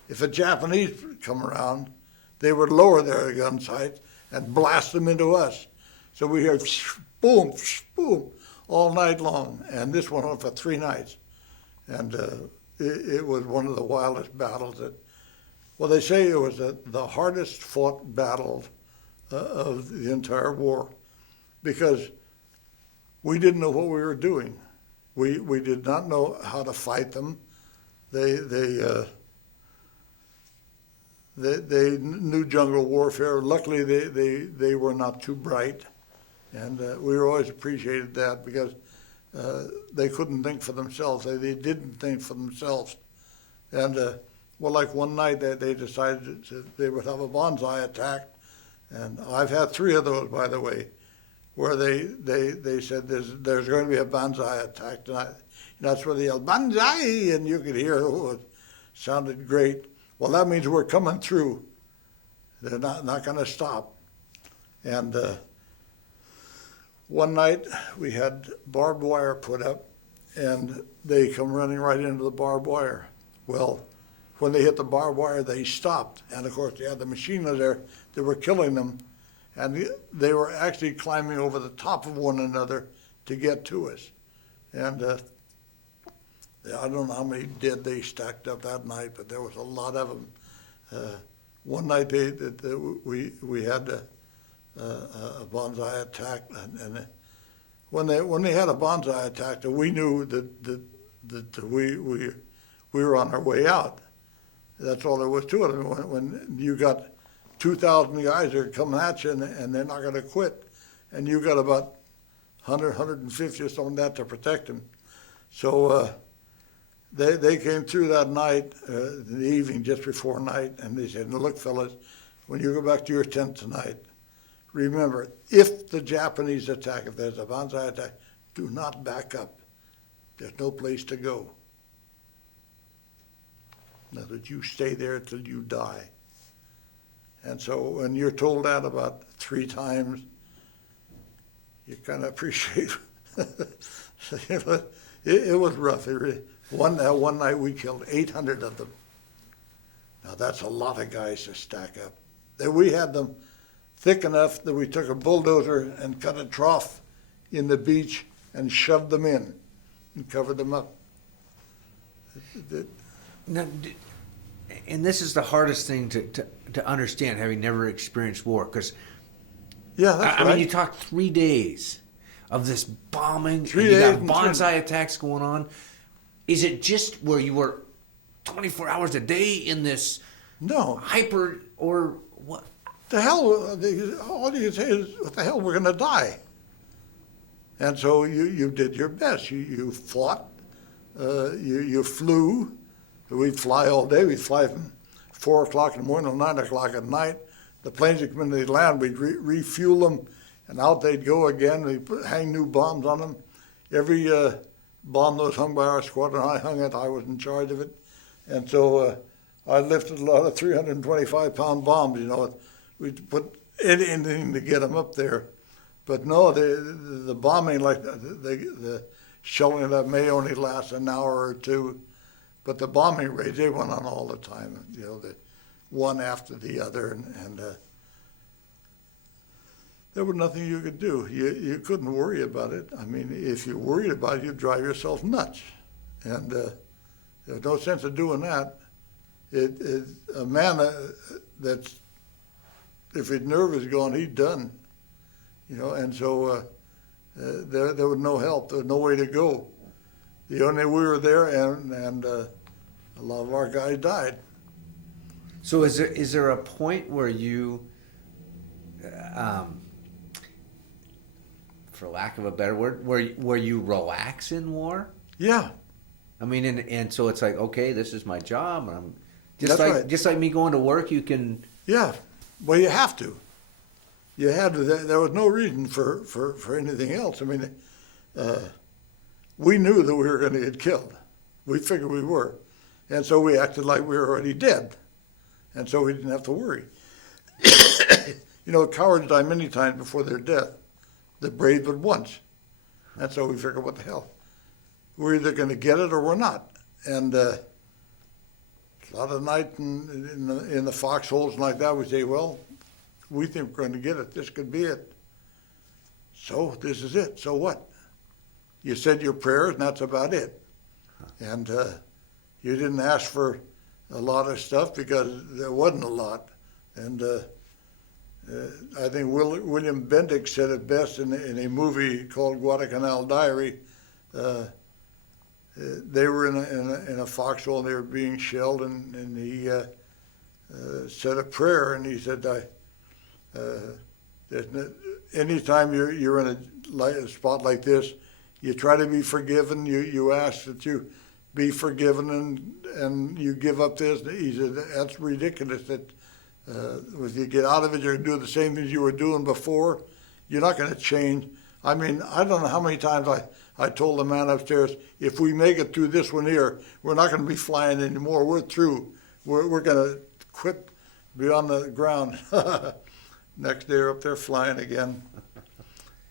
if a Japanese would come around, they would lower their gun sights and blast them into us. So we heard boom, boom, all night long. And this went on for 3 nights. And it was one of the wildest battles well, they say it was the hardest fought battle of the entire war, because we didn't know what we were doing. We did not know how to fight them. They knew jungle warfare. Luckily, they were not too bright, and we always appreciated that, because they couldn't think for themselves. They didn't think for themselves. And well, like one night they decided they would have a bonsai attack, and I've had 3 of those, by the way, where they said there's going to be a bonsai attack tonight. And that's where they yelled bonsai, and you could hear it sounded great. Well, that means we're coming through. They're not going to stop. And one night we had barbed wire put up, and they come running right into the barbed wire. Well, when they hit the barbed wire, they stopped. And of course, they had the machine guns there that were killing them. And they were actually climbing over the top of one another to get to us. And I don't know how many dead they stacked up that night, but there was a lot of them. One night we had a bonsai attack, and when they had a bonsai attack, we knew that we were on our way out. That's all there was to it. I mean, when you got 2,000 guys that are coming at you, and they're not going to quit, and you got about 100, 150 or something like that to protect them. So they came through that night, in the evening, just before night, and they said, "Look, fellas, when you go back to your tent tonight, remember, if the Japanese attack, if there's a bonsai attack, do not back up. There's no place to go. In other words, you stay there till you die." And so when you're told that about 3 times, you kind of appreciate it was rough. One night we killed 800 of them. Now that's a lot of guys to stack up. We had them thick enough that we took a bulldozer and cut a trough in the beach and shoved them in and covered them up. Now, and this is the hardest thing to understand, having never experienced war, because yeah, that's I right. mean, you talk 3 days of this bombing, 3 and you days got and bonsai attacks going on. Is it just where you were 24 hours a day in this hyper, or what? The hell, all you can say is, what the hell, we're going to die. And so you did your best. You fought, you flew. We'd fly all day. We'd fly from 4 o'clock in the morning till 9 o'clock at night. The planes would come into the land. We'd refuel them, and out they'd go again. We'd hang new bombs on them. Every bomb that was hung by our squadron, I hung it. I was in charge of it. And so I lifted a lot of 325-pound bombs, you know. We'd put anything to get them up there. But no, the bombing, like the shelling of that may only last an hour or 2. But the bombing raids, they went on all the time, you know, one after the other, and there was nothing you could do. You couldn't worry about it. I mean, if you worried about it, you'd drive yourself nuts. And there's no sense of doing that. A man that's, if his nerve is gone, he's done. You know, and so there was no help. There was no way to go. We were there, and a lot of our guys died. So is there a point where you, for lack of a better word, where you relax in war? Yeah. I mean, and so it's like, okay, this is my job. I'm That's just like me going to work. You can. Yeah. Well, you have to. You had to. There was no reason for anything else. I mean, we knew that we were going to get killed. We figured we were. And so we acted like we were already dead. And so we didn't have to worry. You know, cowards die many times before their death. The brave but once. And so we figured, what the hell? We're either going to get it or we're not. And a lot of nights in the foxholes and like that, we say, well, we think we're going to get it. This could be it. So this is it. So what? You said your prayers, and that's about it. And you didn't ask for a lot of stuff because there wasn't a lot. And I think William Bendick said it best in a movie called Guadalcanal Diary. They were in a foxhole and they were being shelled, and he said a prayer, and he said, anytime you're in a spot like this, you try to be forgiven. You ask that you be forgiven, and you give up this. He said that's ridiculous. That if you get out of it, you're going to do the same things you were doing before. You're not going to change. I mean, I don't know how many times I told the man upstairs, if we make it through this one here, we're not going to be flying anymore. We're through. We're going to quit, be on the ground. Next day, we're up there flying again.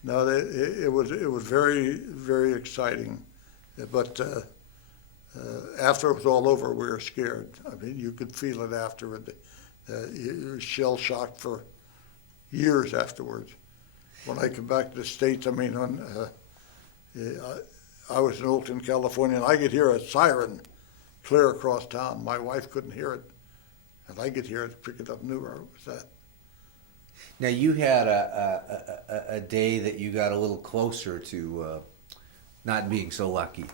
No, it was very, very exciting. But after it was all over, we were scared. I mean, you could feel it afterward. You were shell-shocked for years afterwards. When I came back to the States, I mean, I was in Oakland, California, and I could hear a siren clear across town. My wife couldn't hear it, and I could hear it, pick it up, knew where it was at. Now, you had a day that you got a little closer to not being so lucky.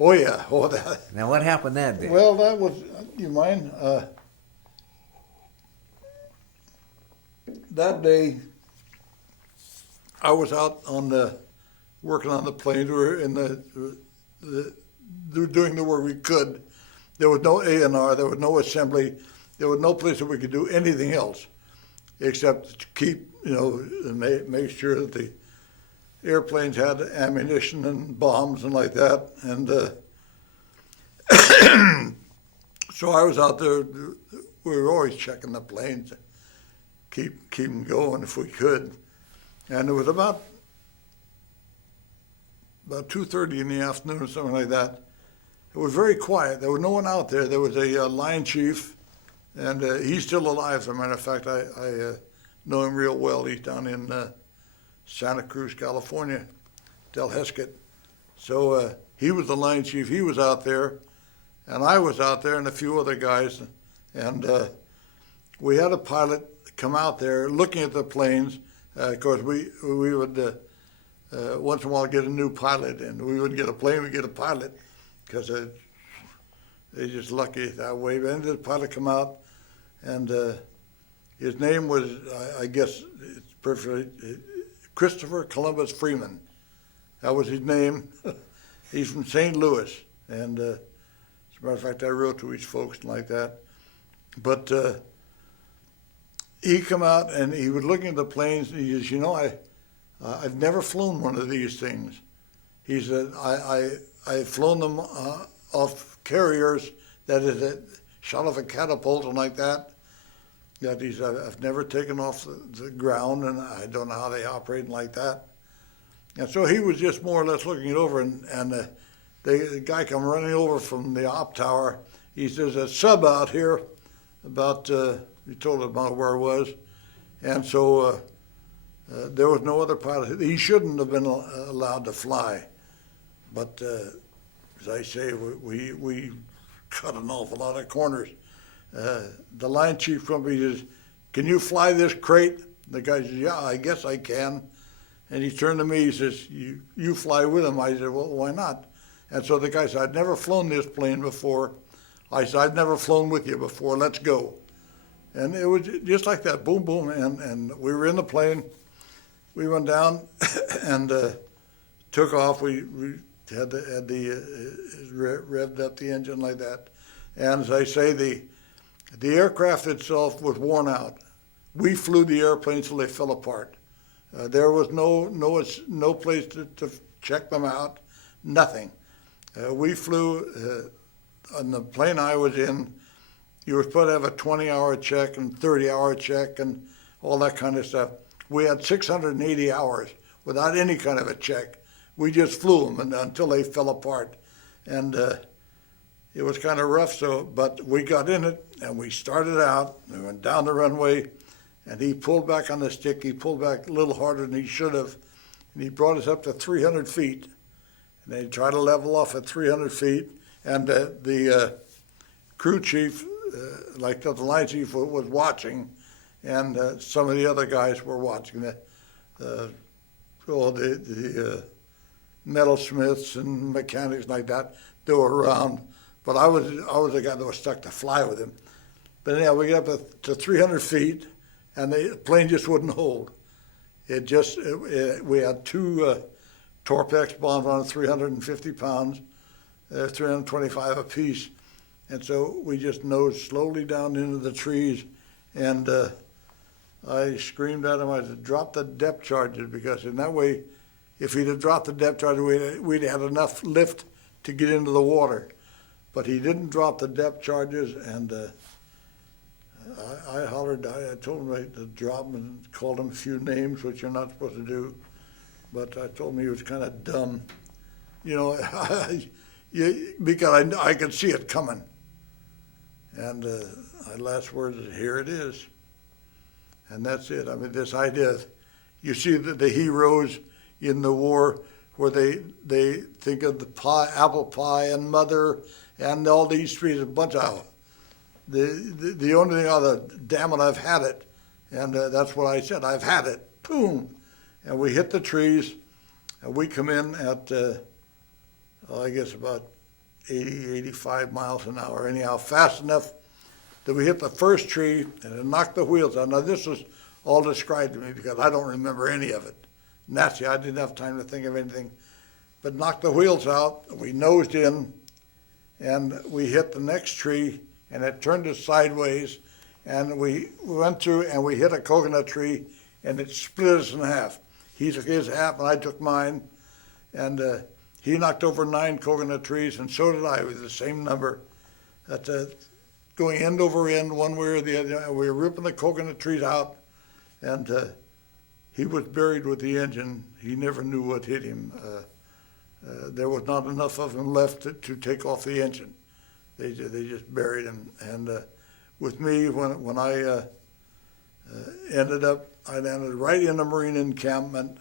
Oh, yeah. Oh, that. Now, what happened that day? Well, that was, you mind? That day, I was out working on the planes. We were in doing the work we could. There was no A&R. There was no assembly. There was no place that we could do anything else except to keep, make sure that the airplanes had ammunition and bombs and like that. And so I was out there. We were always checking the planes, keep them going if we could. And it was about 2:30 in the afternoon or something like that. It was very quiet. There was no one out there. There was a line chief, and he's still alive. As a matter of fact, I know him real well. He's down in Santa Cruz, California, Del Hesket. So he was the line chief. He was out there, and I was out there, and a few other guys. And we had a pilot come out there looking at the planes. Of course, we would once in a while get a new pilot, and we wouldn't get a plane, we'd get a pilot, because they're just lucky that way. But then the pilot come out, and his name was, I guess it's perfectly, Christopher Columbus Freeman. That was his name. He's from St. Louis, and as a matter of fact, I wrote to his folks and like that. But he come out, and he was looking at the planes, and he says, I've never flown one of these things. He said, I've flown them off carriers, that is, shot off a catapult and like that. That he said, I've never taken off the ground, and I don't know how they operate and like that. And so he was just more or less looking it over, and the guy come running over from the op tower. He says, a sub out here, about, he told him about where it was. And so there was no other pilot. He shouldn't have been allowed to fly. But as I say, we cut an awful lot of corners. The line chief company says, can you fly this crate? The guy says, yeah, I guess I can. And he turned to me, he says, you fly with him. I said, well, why not? And so the guy said, I'd never flown this plane before. I said, I've never flown with you before, let's go. And it was just like that, boom, boom, and we were in the plane. We went down and took off. We had revved up the engine like that. And as I say, the aircraft itself was worn out. We flew the airplanes till they fell apart. There was no place to check them out, nothing. We flew, on the plane I was in, you were supposed to have a 20-hour check and 30-hour check and all that kind of stuff. We had 680 hours without any kind of a check. We just flew them until they fell apart. And it was kind of rough. So, but we got in it and we started out. We went down the runway, and he pulled back on the stick. He pulled back a little harder than he should have, and he brought us up to 300 feet. And they tried to level off at 300 feet, and the crew chief, like the line chief, was watching, and some of the other guys were watching. The metalsmiths and mechanics like that, they were around. But I was the guy that was stuck to fly with him. But anyhow, we got up to 300 feet, and the plane just wouldn't hold. We had two Torpex bombs on it, 350 pounds, 325 apiece. And so we just nosed slowly down into the trees, and I screamed at him, I said, drop the depth charges, because in that way, if he'd have dropped the depth charges, we'd have had enough lift to get into the water. But he didn't drop the depth charges, and I hollered, I told him to drop him and called him a few names, which you're not supposed to do. But I told him he was kind of dumb, because I could see it coming. And my last words is, here it is. And that's it. I mean, this idea, you see the heroes in the war where they think of the pie, apple pie and mother and all these trees, a bunch of the only thing, damn it, I've had it. And that's what I said, I've had it. Boom. And we hit the trees, and we come in at, I guess about 80, 85 miles an hour, anyhow, fast enough that we hit the first tree, and it knocked the wheels out. Now, this was all described to me because I don't remember any of it. Naturally, I didn't have time to think of anything. But knocked the wheels out, we nosed in, and we hit the next tree, and it turned us sideways, and we went through, and we hit a coconut tree, and it split us in half. He took his half, and I took mine, and he knocked over 9 coconut trees, and so did I, with the same number. Going end over end, one way or the other, and we were ripping the coconut trees out, and he was buried with the engine. He never knew what hit him. There was not enough of him left to take off the engine. They just buried him. And with me, when I I landed right in the Marine encampment,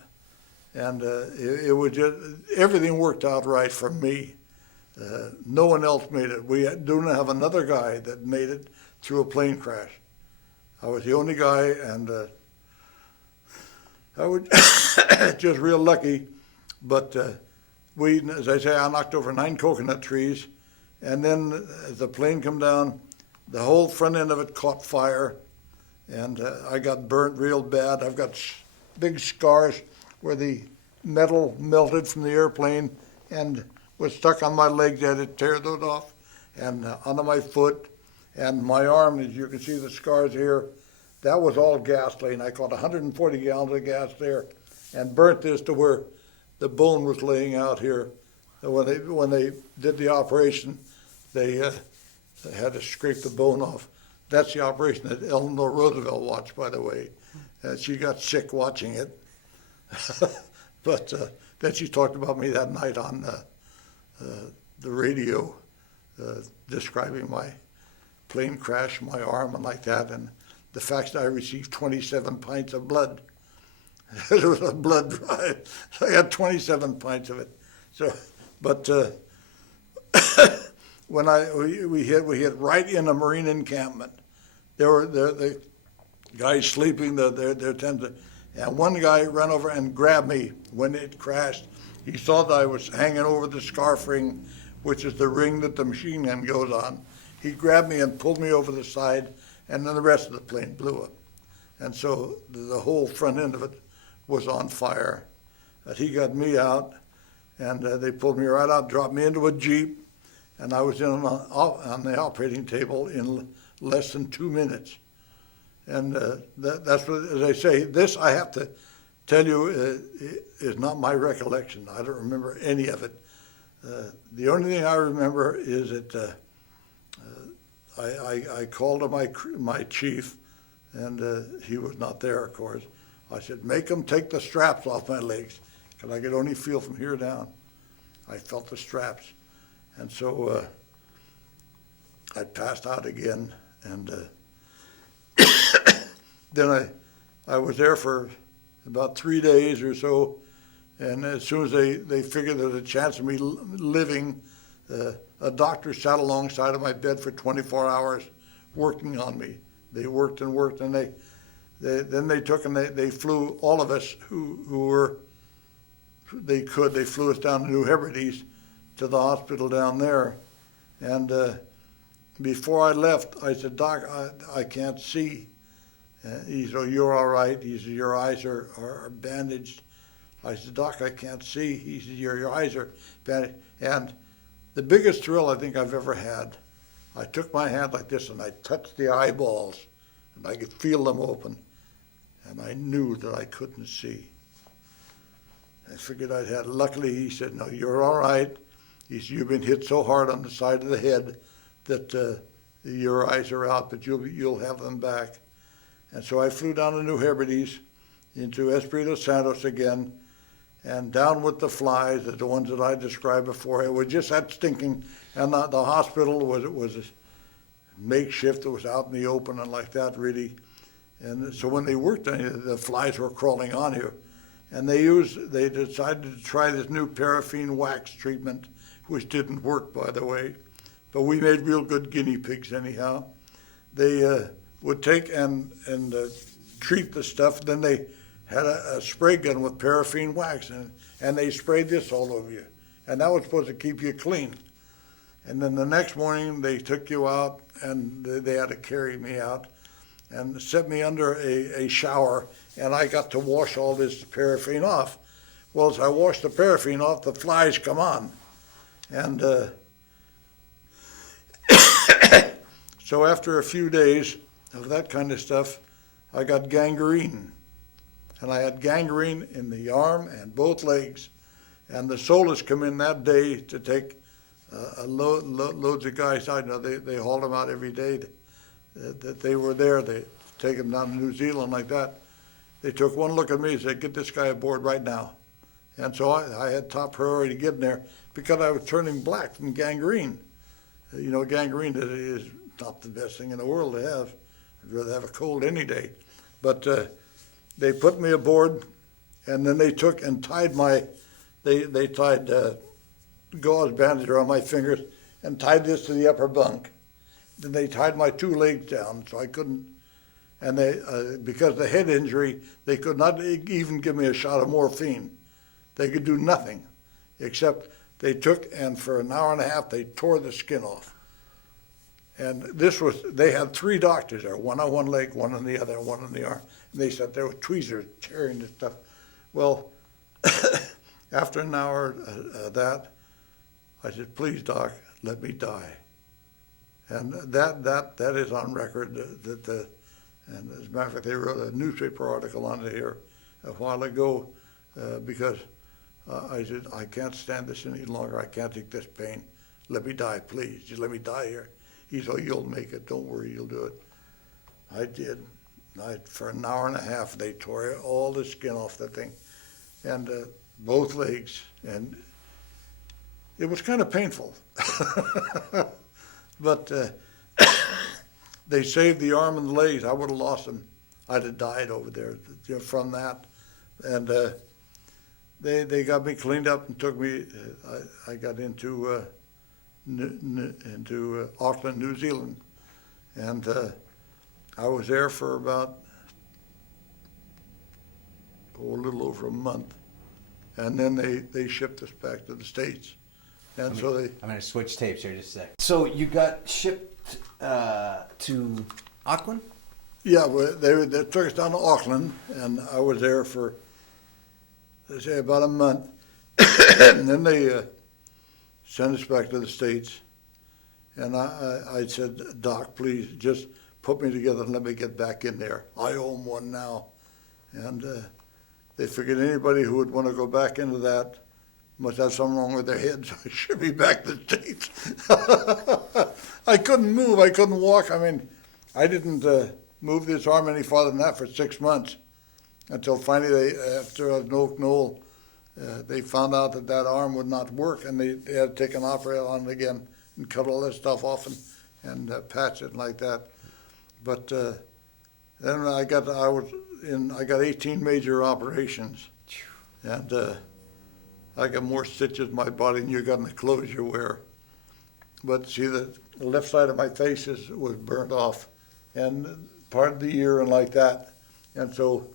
and it was just, everything worked out right for me. No one else made it. We don't have another guy that made it through a plane crash. I was the only guy, and I was just real lucky. But as I say, I knocked over 9 coconut trees, and then as the plane come down, the whole front end of it caught fire, and I got burnt real bad. I've got big scars where the metal melted from the airplane and was stuck on my legs. I had to tear those off, and onto my foot, and my arm, as you can see the scars here, that was all gasoline. I caught 140 gallons of gas there and burnt this to where the bone was laying out here. And when they did the operation, they had to scrape the bone off. That's the operation that Eleanor Roosevelt watched, by the way. She got sick watching it. But then she talked about me that night on the radio, describing my plane crash, my arm, and like that, and the fact that I received 27 pints of blood. It was a blood drive. So I got 27 pints of it. So, but when we hit right in a Marine encampment. There were the guys sleeping, their tents, and one guy ran over and grabbed me when it crashed. He saw that I was hanging over the scarf ring, which is the ring that the machine gun goes on. He grabbed me and pulled me over the side, and then the rest of the plane blew up. And so the whole front end of it was on fire. He got me out, and they pulled me right out, dropped me into a Jeep, and I was on the operating table in less than 2 minutes. And that's what, as I say, this I have to tell you is not my recollection. I don't remember any of it. The only thing I remember is that I called to my chief, and he was not there, of course. I said, make them take the straps off my legs, because I could only feel from here down. I felt the straps. And so I passed out again, and then I was there for about 3 days or so, and as soon as they figured there was a chance of me living, a doctor sat alongside of my bed for 24 hours working on me. They worked and worked, and then they took and they flew all of us who were, they flew us down to New Hebrides to the hospital down there. And before I left, I said, Doc, I can't see. He said, oh, you're all right. He said, your eyes are bandaged. I said, Doc, I can't see. He said, your eyes are bandaged. And the biggest thrill I think I've ever had, I took my hand like this and I touched the eyeballs, and I could feel them open, and I knew that I couldn't see. I figured I'd had, luckily he said, no, you're all right. He said, you've been hit so hard on the side of the head that your eyes are out, but you'll have them back. And so I flew down to New Hebrides, into Espiritu Santos again, and down with the flies, the ones that I described before. It was just that stinking, and the hospital was a makeshift. It was out in the open and like that, really. And so when they worked on you, the flies were crawling on you. And they decided to try this new paraffin wax treatment, which didn't work, by the way. But we made real good guinea pigs anyhow. They would take and treat the stuff. Then they had a spray gun with paraffin wax, and they sprayed this all over you. And that was supposed to keep you clean. And then the next morning, they took you out, and they had to carry me out and set me under a shower, and I got to wash all this paraffin off. Well, as I washed the paraffin off, the flies come on. And so after a few days of that kind of stuff, I got gangrene. And I had gangrene in the arm and both legs. And the Solas come in that day to take loads of guys out. You know, they hauled them out every day that they were there. They take them down to New Zealand like that. They took one look at me and said, get this guy aboard right now. And so I had top priority getting there because I was turning black from gangrene. You know, gangrene is not the best thing in the world to have. I'd rather have a cold any day. But they put me aboard, and then they took and tied they tied gauze bandage around my fingers and tied this to the upper bunk. Then they tied my 2 legs down so I couldn't, and they, because of the head injury, they could not even give me a shot of morphine. They could do nothing, except they took and for an hour and a half, they tore the skin off. And they had 3 doctors there, one on one leg, one on the other, one on the arm. And they sat there with tweezers tearing the stuff. Well, after an hour of that, I said, please, Doc, let me die. And that is on record. And as a matter of fact, they wrote a newspaper article on it here a while ago because I said, I can't stand this any longer. I can't take this pain. Let me die, please. Just let me die here. He said, oh, you'll make it. Don't worry, you'll do it. I did. For an hour and a half, they tore all the skin off the thing, and both legs, and it was kind of painful. But they saved the arm and the legs. I would have lost them. I'd have died over there from that. And they got me cleaned up and took me. I got into Auckland, New Zealand, and I was there for about a little over a month, and then they shipped us back to the States, and I'm going to switch tapes here just a sec. So you got shipped to Auckland? Yeah, well, they took us down to Auckland, and I was there for, they say, about a month, and then they sent us back to the States, and I said, Doc, please just put me together and let me get back in there. I owe them one now. And they figured anybody who would want to go back into that must have something wrong with their heads. I should be back to the States. I couldn't move. I couldn't walk. I mean, I didn't move this arm any farther than that for 6 months until finally, after an Oak Knoll, they found out that arm would not work, and they had to take an operator on it again and cut all that stuff off and patch it like that. But then I got 18 major operations, and I got more stitches in my body than you got in the clothes you wear. But see, the left side of my face was burnt off, and part of the ear and like that. And so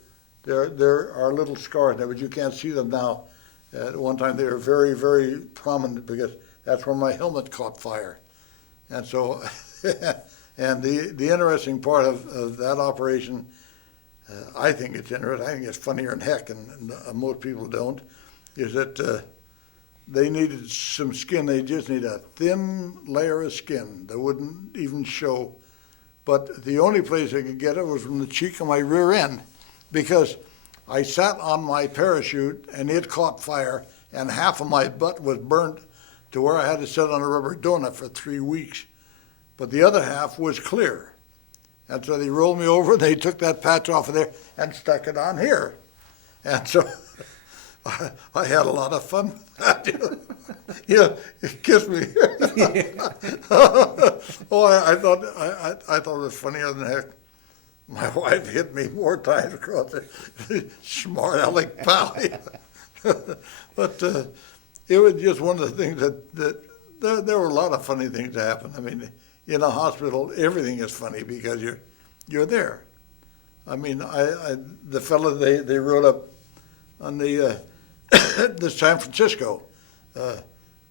there are little scars there, but you can't see them now. At one time they were very, very prominent because that's where my helmet caught fire. And so, and the interesting part of that operation, I think it's interesting, I think it's funnier than heck, and most people don't, is that they needed some skin. They just need a thin layer of skin that wouldn't even show. But the only place they could get it was from the cheek of my rear end, because I sat on my parachute and it caught fire, and half of my butt was burnt to where I had to sit on a rubber donut for 3 weeks. But the other half was clear. And so they rolled me over, they took that patch off of there and stuck it on here. And so I had a lot of fun with that. It kissed me. I thought it was funnier than heck. My wife hit me more times across the smart aleck pally. But it was just one of the things that there were a lot of funny things that happened. I mean, in a hospital, everything is funny because you're there. I mean, the fellow they wrote up on the the San Francisco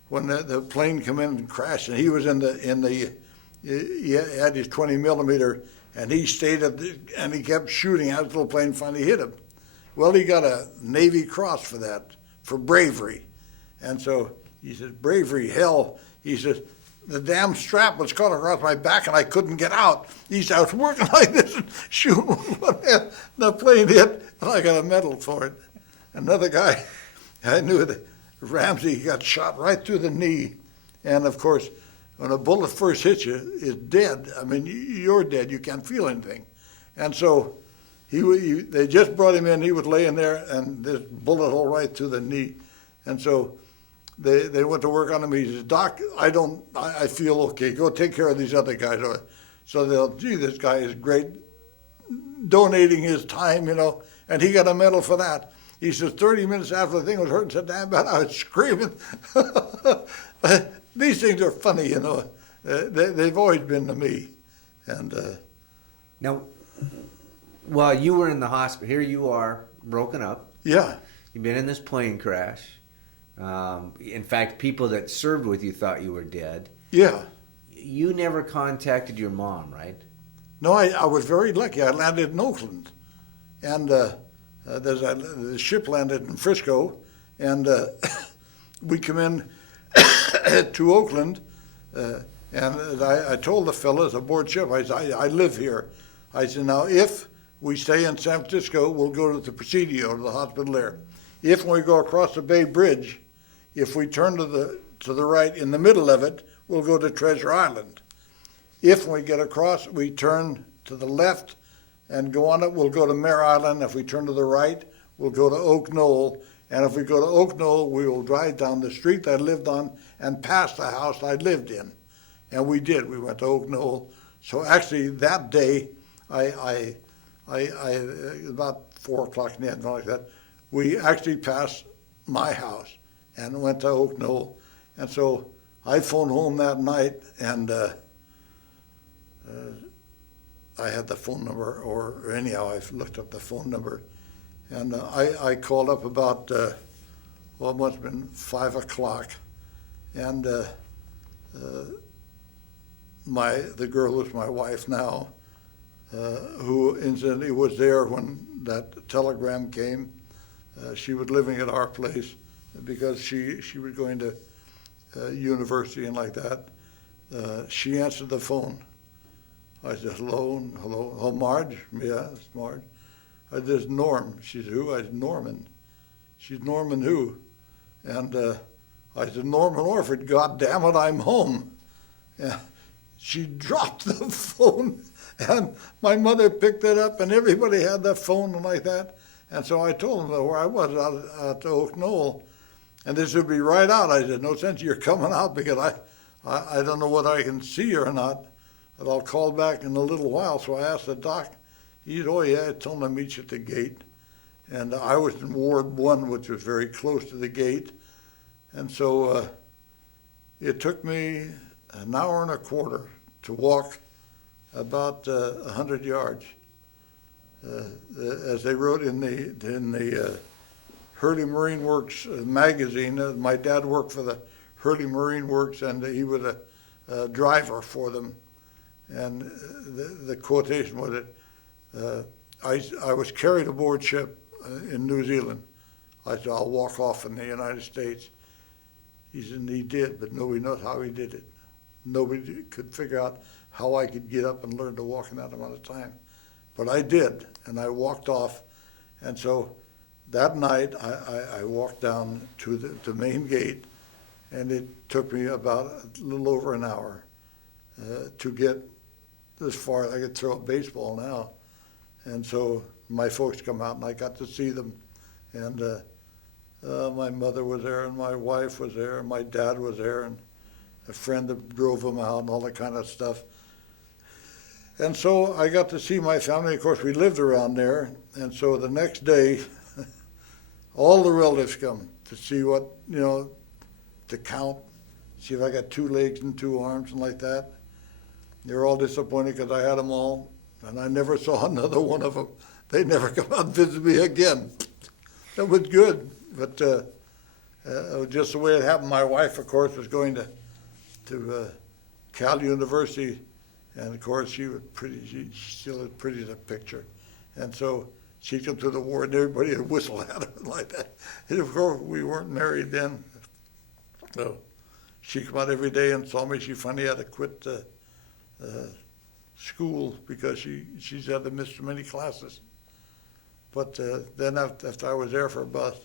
when the plane come in and crashed, and he was he had his 20 millimeter, and he stayed and he kept shooting as the little plane finally hit him. Well, he got a Navy Cross for that, for bravery. And so he says, bravery, hell. He says, the damn strap was caught across my back and I couldn't get out. He said, I was working like this and shooting one hand. The plane hit and I got a medal for it. Another guy, I knew that Ramsey got shot right through the knee. And of course, when a bullet first hits you, it's dead. I mean, you're dead. You can't feel anything. And so they just brought him in. He was laying there, and this bullet hole right through the knee. And so they went to work on him. He says, Doc, I feel okay. Go take care of these other guys. So they'll, gee, this guy is great, donating his time, and he got a medal for that. He says, 30 minutes after the thing was hurting so damn bad, I was screaming. These things are funny, They've always been to me. And now, while you were in the hospital, here you are, broken up. Yeah. You've been in this plane crash. In fact, people that served with you thought you were dead. Yeah. You never contacted your mom, right? No, I was very lucky. I landed in Oakland. And the ship landed in Frisco, and we come in to Oakland, and I told the fellows aboard ship, I said, I live here. I said, now if we stay in San Francisco, we'll go to the Presidio, to the hospital there. If we go across the Bay Bridge, if we turn to the right in the middle of it, we'll go to Treasure Island. If we get across, we turn to the left and go on it, we'll go to Mare Island. If we turn to the right, we'll go to Oak Knoll. And if we go to Oak Knoll, we will drive down the street I lived on and past the house I lived in. And we did. We went to Oak Knoll. So actually that day, I about 4 o'clock in the afternoon, like that, we actually passed my house and went to Oak Knoll. And so I phoned home that night, and I had the phone number, or anyhow, I looked up the phone number. And I called up about, it must have been 5 o'clock. And the girl who's my wife now, who incidentally was there when that telegram came, she was living at our place because she was going to university and like that. She answered the phone. I said, hello. Oh, Marge? Yeah, it's Marge. I said, this is Norm. She said, who? I said, Norman. She said, Norman who? And I said, Norman Orford, God damn it, I'm home. And she dropped the phone, and my mother picked it up, and everybody had the phone and like that. And so I told them where I was, out at Oak Knoll. And this would be right out. I said, no sense you're coming out because I don't know whether I can see you or not. and I'll call back in a little while. So I asked the doc. He said, oh yeah, I told him to meet you at the gate. And I was in Ward 1, which was very close to the gate. And so it took me an hour and a quarter to walk about 100 yards. As they wrote in the Hurley Marine Works magazine, my dad worked for the Hurley Marine Works, and he was a driver for them. And the quotation was that I was carried aboard ship in New Zealand. I said, I'll walk off in the United States. He said, and he did, but nobody knows how he did it. Nobody could figure out how I could get up and learn to walk in that amount of time. But I did, and I walked off. And so that night, I walked down to the main gate, and it took me about a little over an hour to get as far as I could throw a baseball now. And so my folks come out, and I got to see them. And my mother was there, and my wife was there, and my dad was there, and a friend that drove them out, and all that kind of stuff. And so I got to see my family. Of course, we lived around there. And so the next day, all the relatives come to see what, to count, see if I got 2 legs and 2 arms and like that. They're all disappointed because I had them all, and I never saw another one of them. They never come out and visit me again. That was good, but it was just the way it happened. My wife, of course, was going to Cal University, and of course she was pretty. She still was pretty as a picture, and so she'd come to the war, and everybody would whistle at her like that. And of course, we weren't married then, so she came out every day and saw me. She finally had to quit school because she had to miss too many classes. But then after I was there for about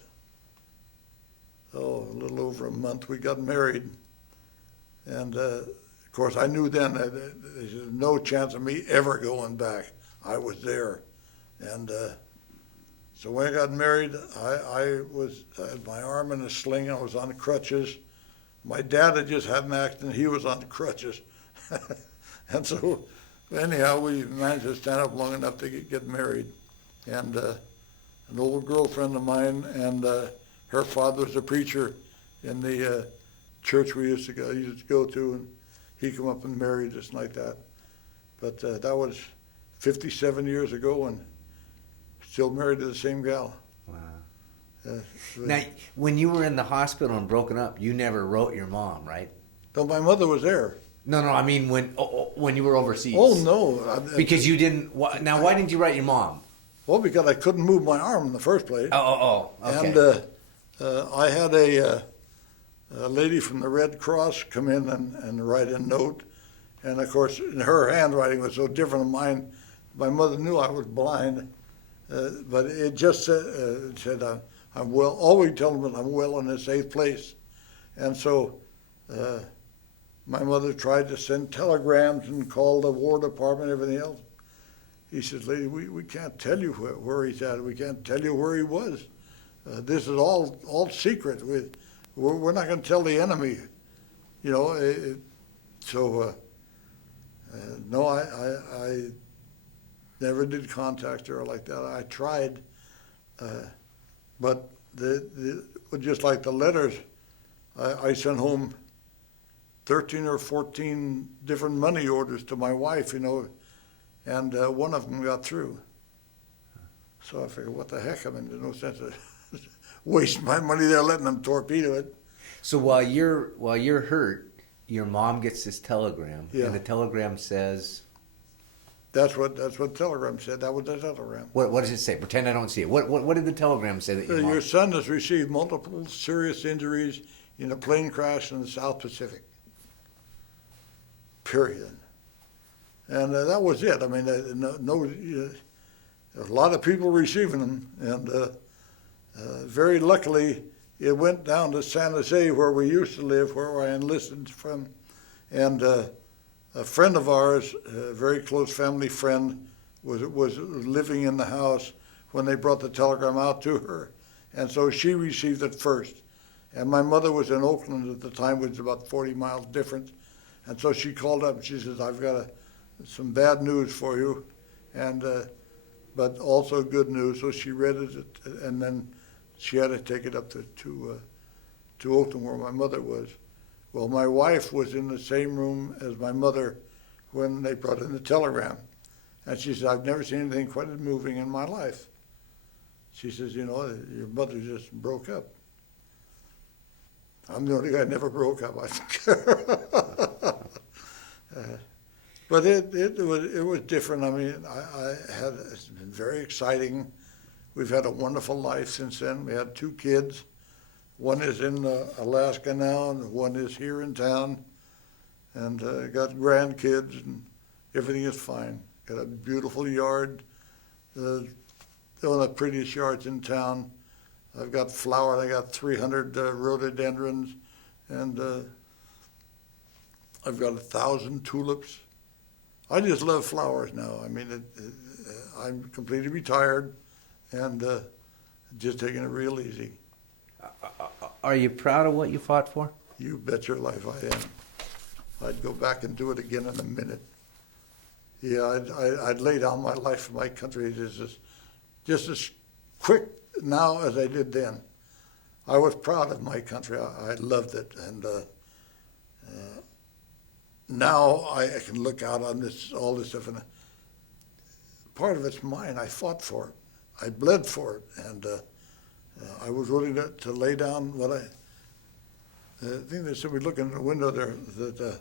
a little over a month, we got married, and of course I knew then that there's no chance of me ever going back. I was there, and so when I got married, I had my arm in a sling. I was on crutches. My dad had just had an accident. He was on crutches, and so anyhow we managed to stand up long enough to get married. And an old girlfriend of mine, and her father was a preacher in the church we used to go to, and he come up and married us like that. But that was 57 years ago, and still married to the same gal. Wow. Now, when you were in the hospital and broken up, you never wrote your mom, right? No, my mother was there. No, I mean when you were overseas. Oh, no. Because you didn't. Now, why didn't you write your mom? Well, because I couldn't move my arm in the first place. Okay. And I had a lady from the Red Cross come in and write a note. And of course, her handwriting was so different than mine. My mother knew I was blind, but it just said, I'm well. Always tell them that I'm well in a safe place. And so my mother tried to send telegrams and call the War Department and everything else. He says, lady, we can't tell you where he's at. We can't tell you where he was. This is all secret. We're not going to tell the enemy. So no, I never did contact her like that. I tried, but just like the letters, I sent home 13 or 14 different money orders to my wife, and one of them got through. So I figured, what the heck? I mean, there's no sense of wasting my money there, letting them torpedo it. So while you're hurt, your mom gets this telegram, yeah. And the telegram says. That's what the telegram said. That was the telegram. What does it say? Pretend I don't see it. What did the telegram say that Your son has received multiple serious injuries in a plane crash in the South Pacific. Period. And that was it. I mean, a lot of people receiving them, and very luckily, it went down to San Jose, where we used to live, where I enlisted from, and a friend of ours, a very close family friend, was living in the house when they brought the telegram out to her, and so she received it first. And my mother was in Oakland at the time, which was about 40 miles different, and so she called up and she says, I've got some bad news for you, and but also good news. So she read it, and then she had to take it up to Oakland, where my mother was. Well, my wife was in the same room as my mother when they brought in the telegram. And she said, I've never seen anything quite as moving in my life. She says, you know, your mother just broke up. I'm the only guy that never broke up, I think. But it was different. I mean, it's been very exciting. We've had a wonderful life since then. We had 2 kids. One is in Alaska now, and one is here in town. And got grandkids, and everything is fine. Got a beautiful yard, one of the prettiest yards in town. I've got flowers. I got 300 rhododendrons, and I've got 1,000 tulips. I just love flowers now. I mean, I'm completely retired, and just taking it real easy. Are you proud of what you fought for? You bet your life I am. I'd go back and do it again in a minute. Yeah, I'd lay down my life for my country just as quick now as I did then. I was proud of my country. I loved it, and now I can look out on all this stuff, and part of it's mine. I fought for it. I bled for it, and I was willing to lay down what I think there's somebody looking in the window there that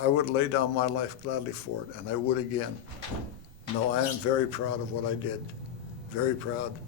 I would lay down my life gladly for it, and I would again. No, I am very proud of what I did. Very proud.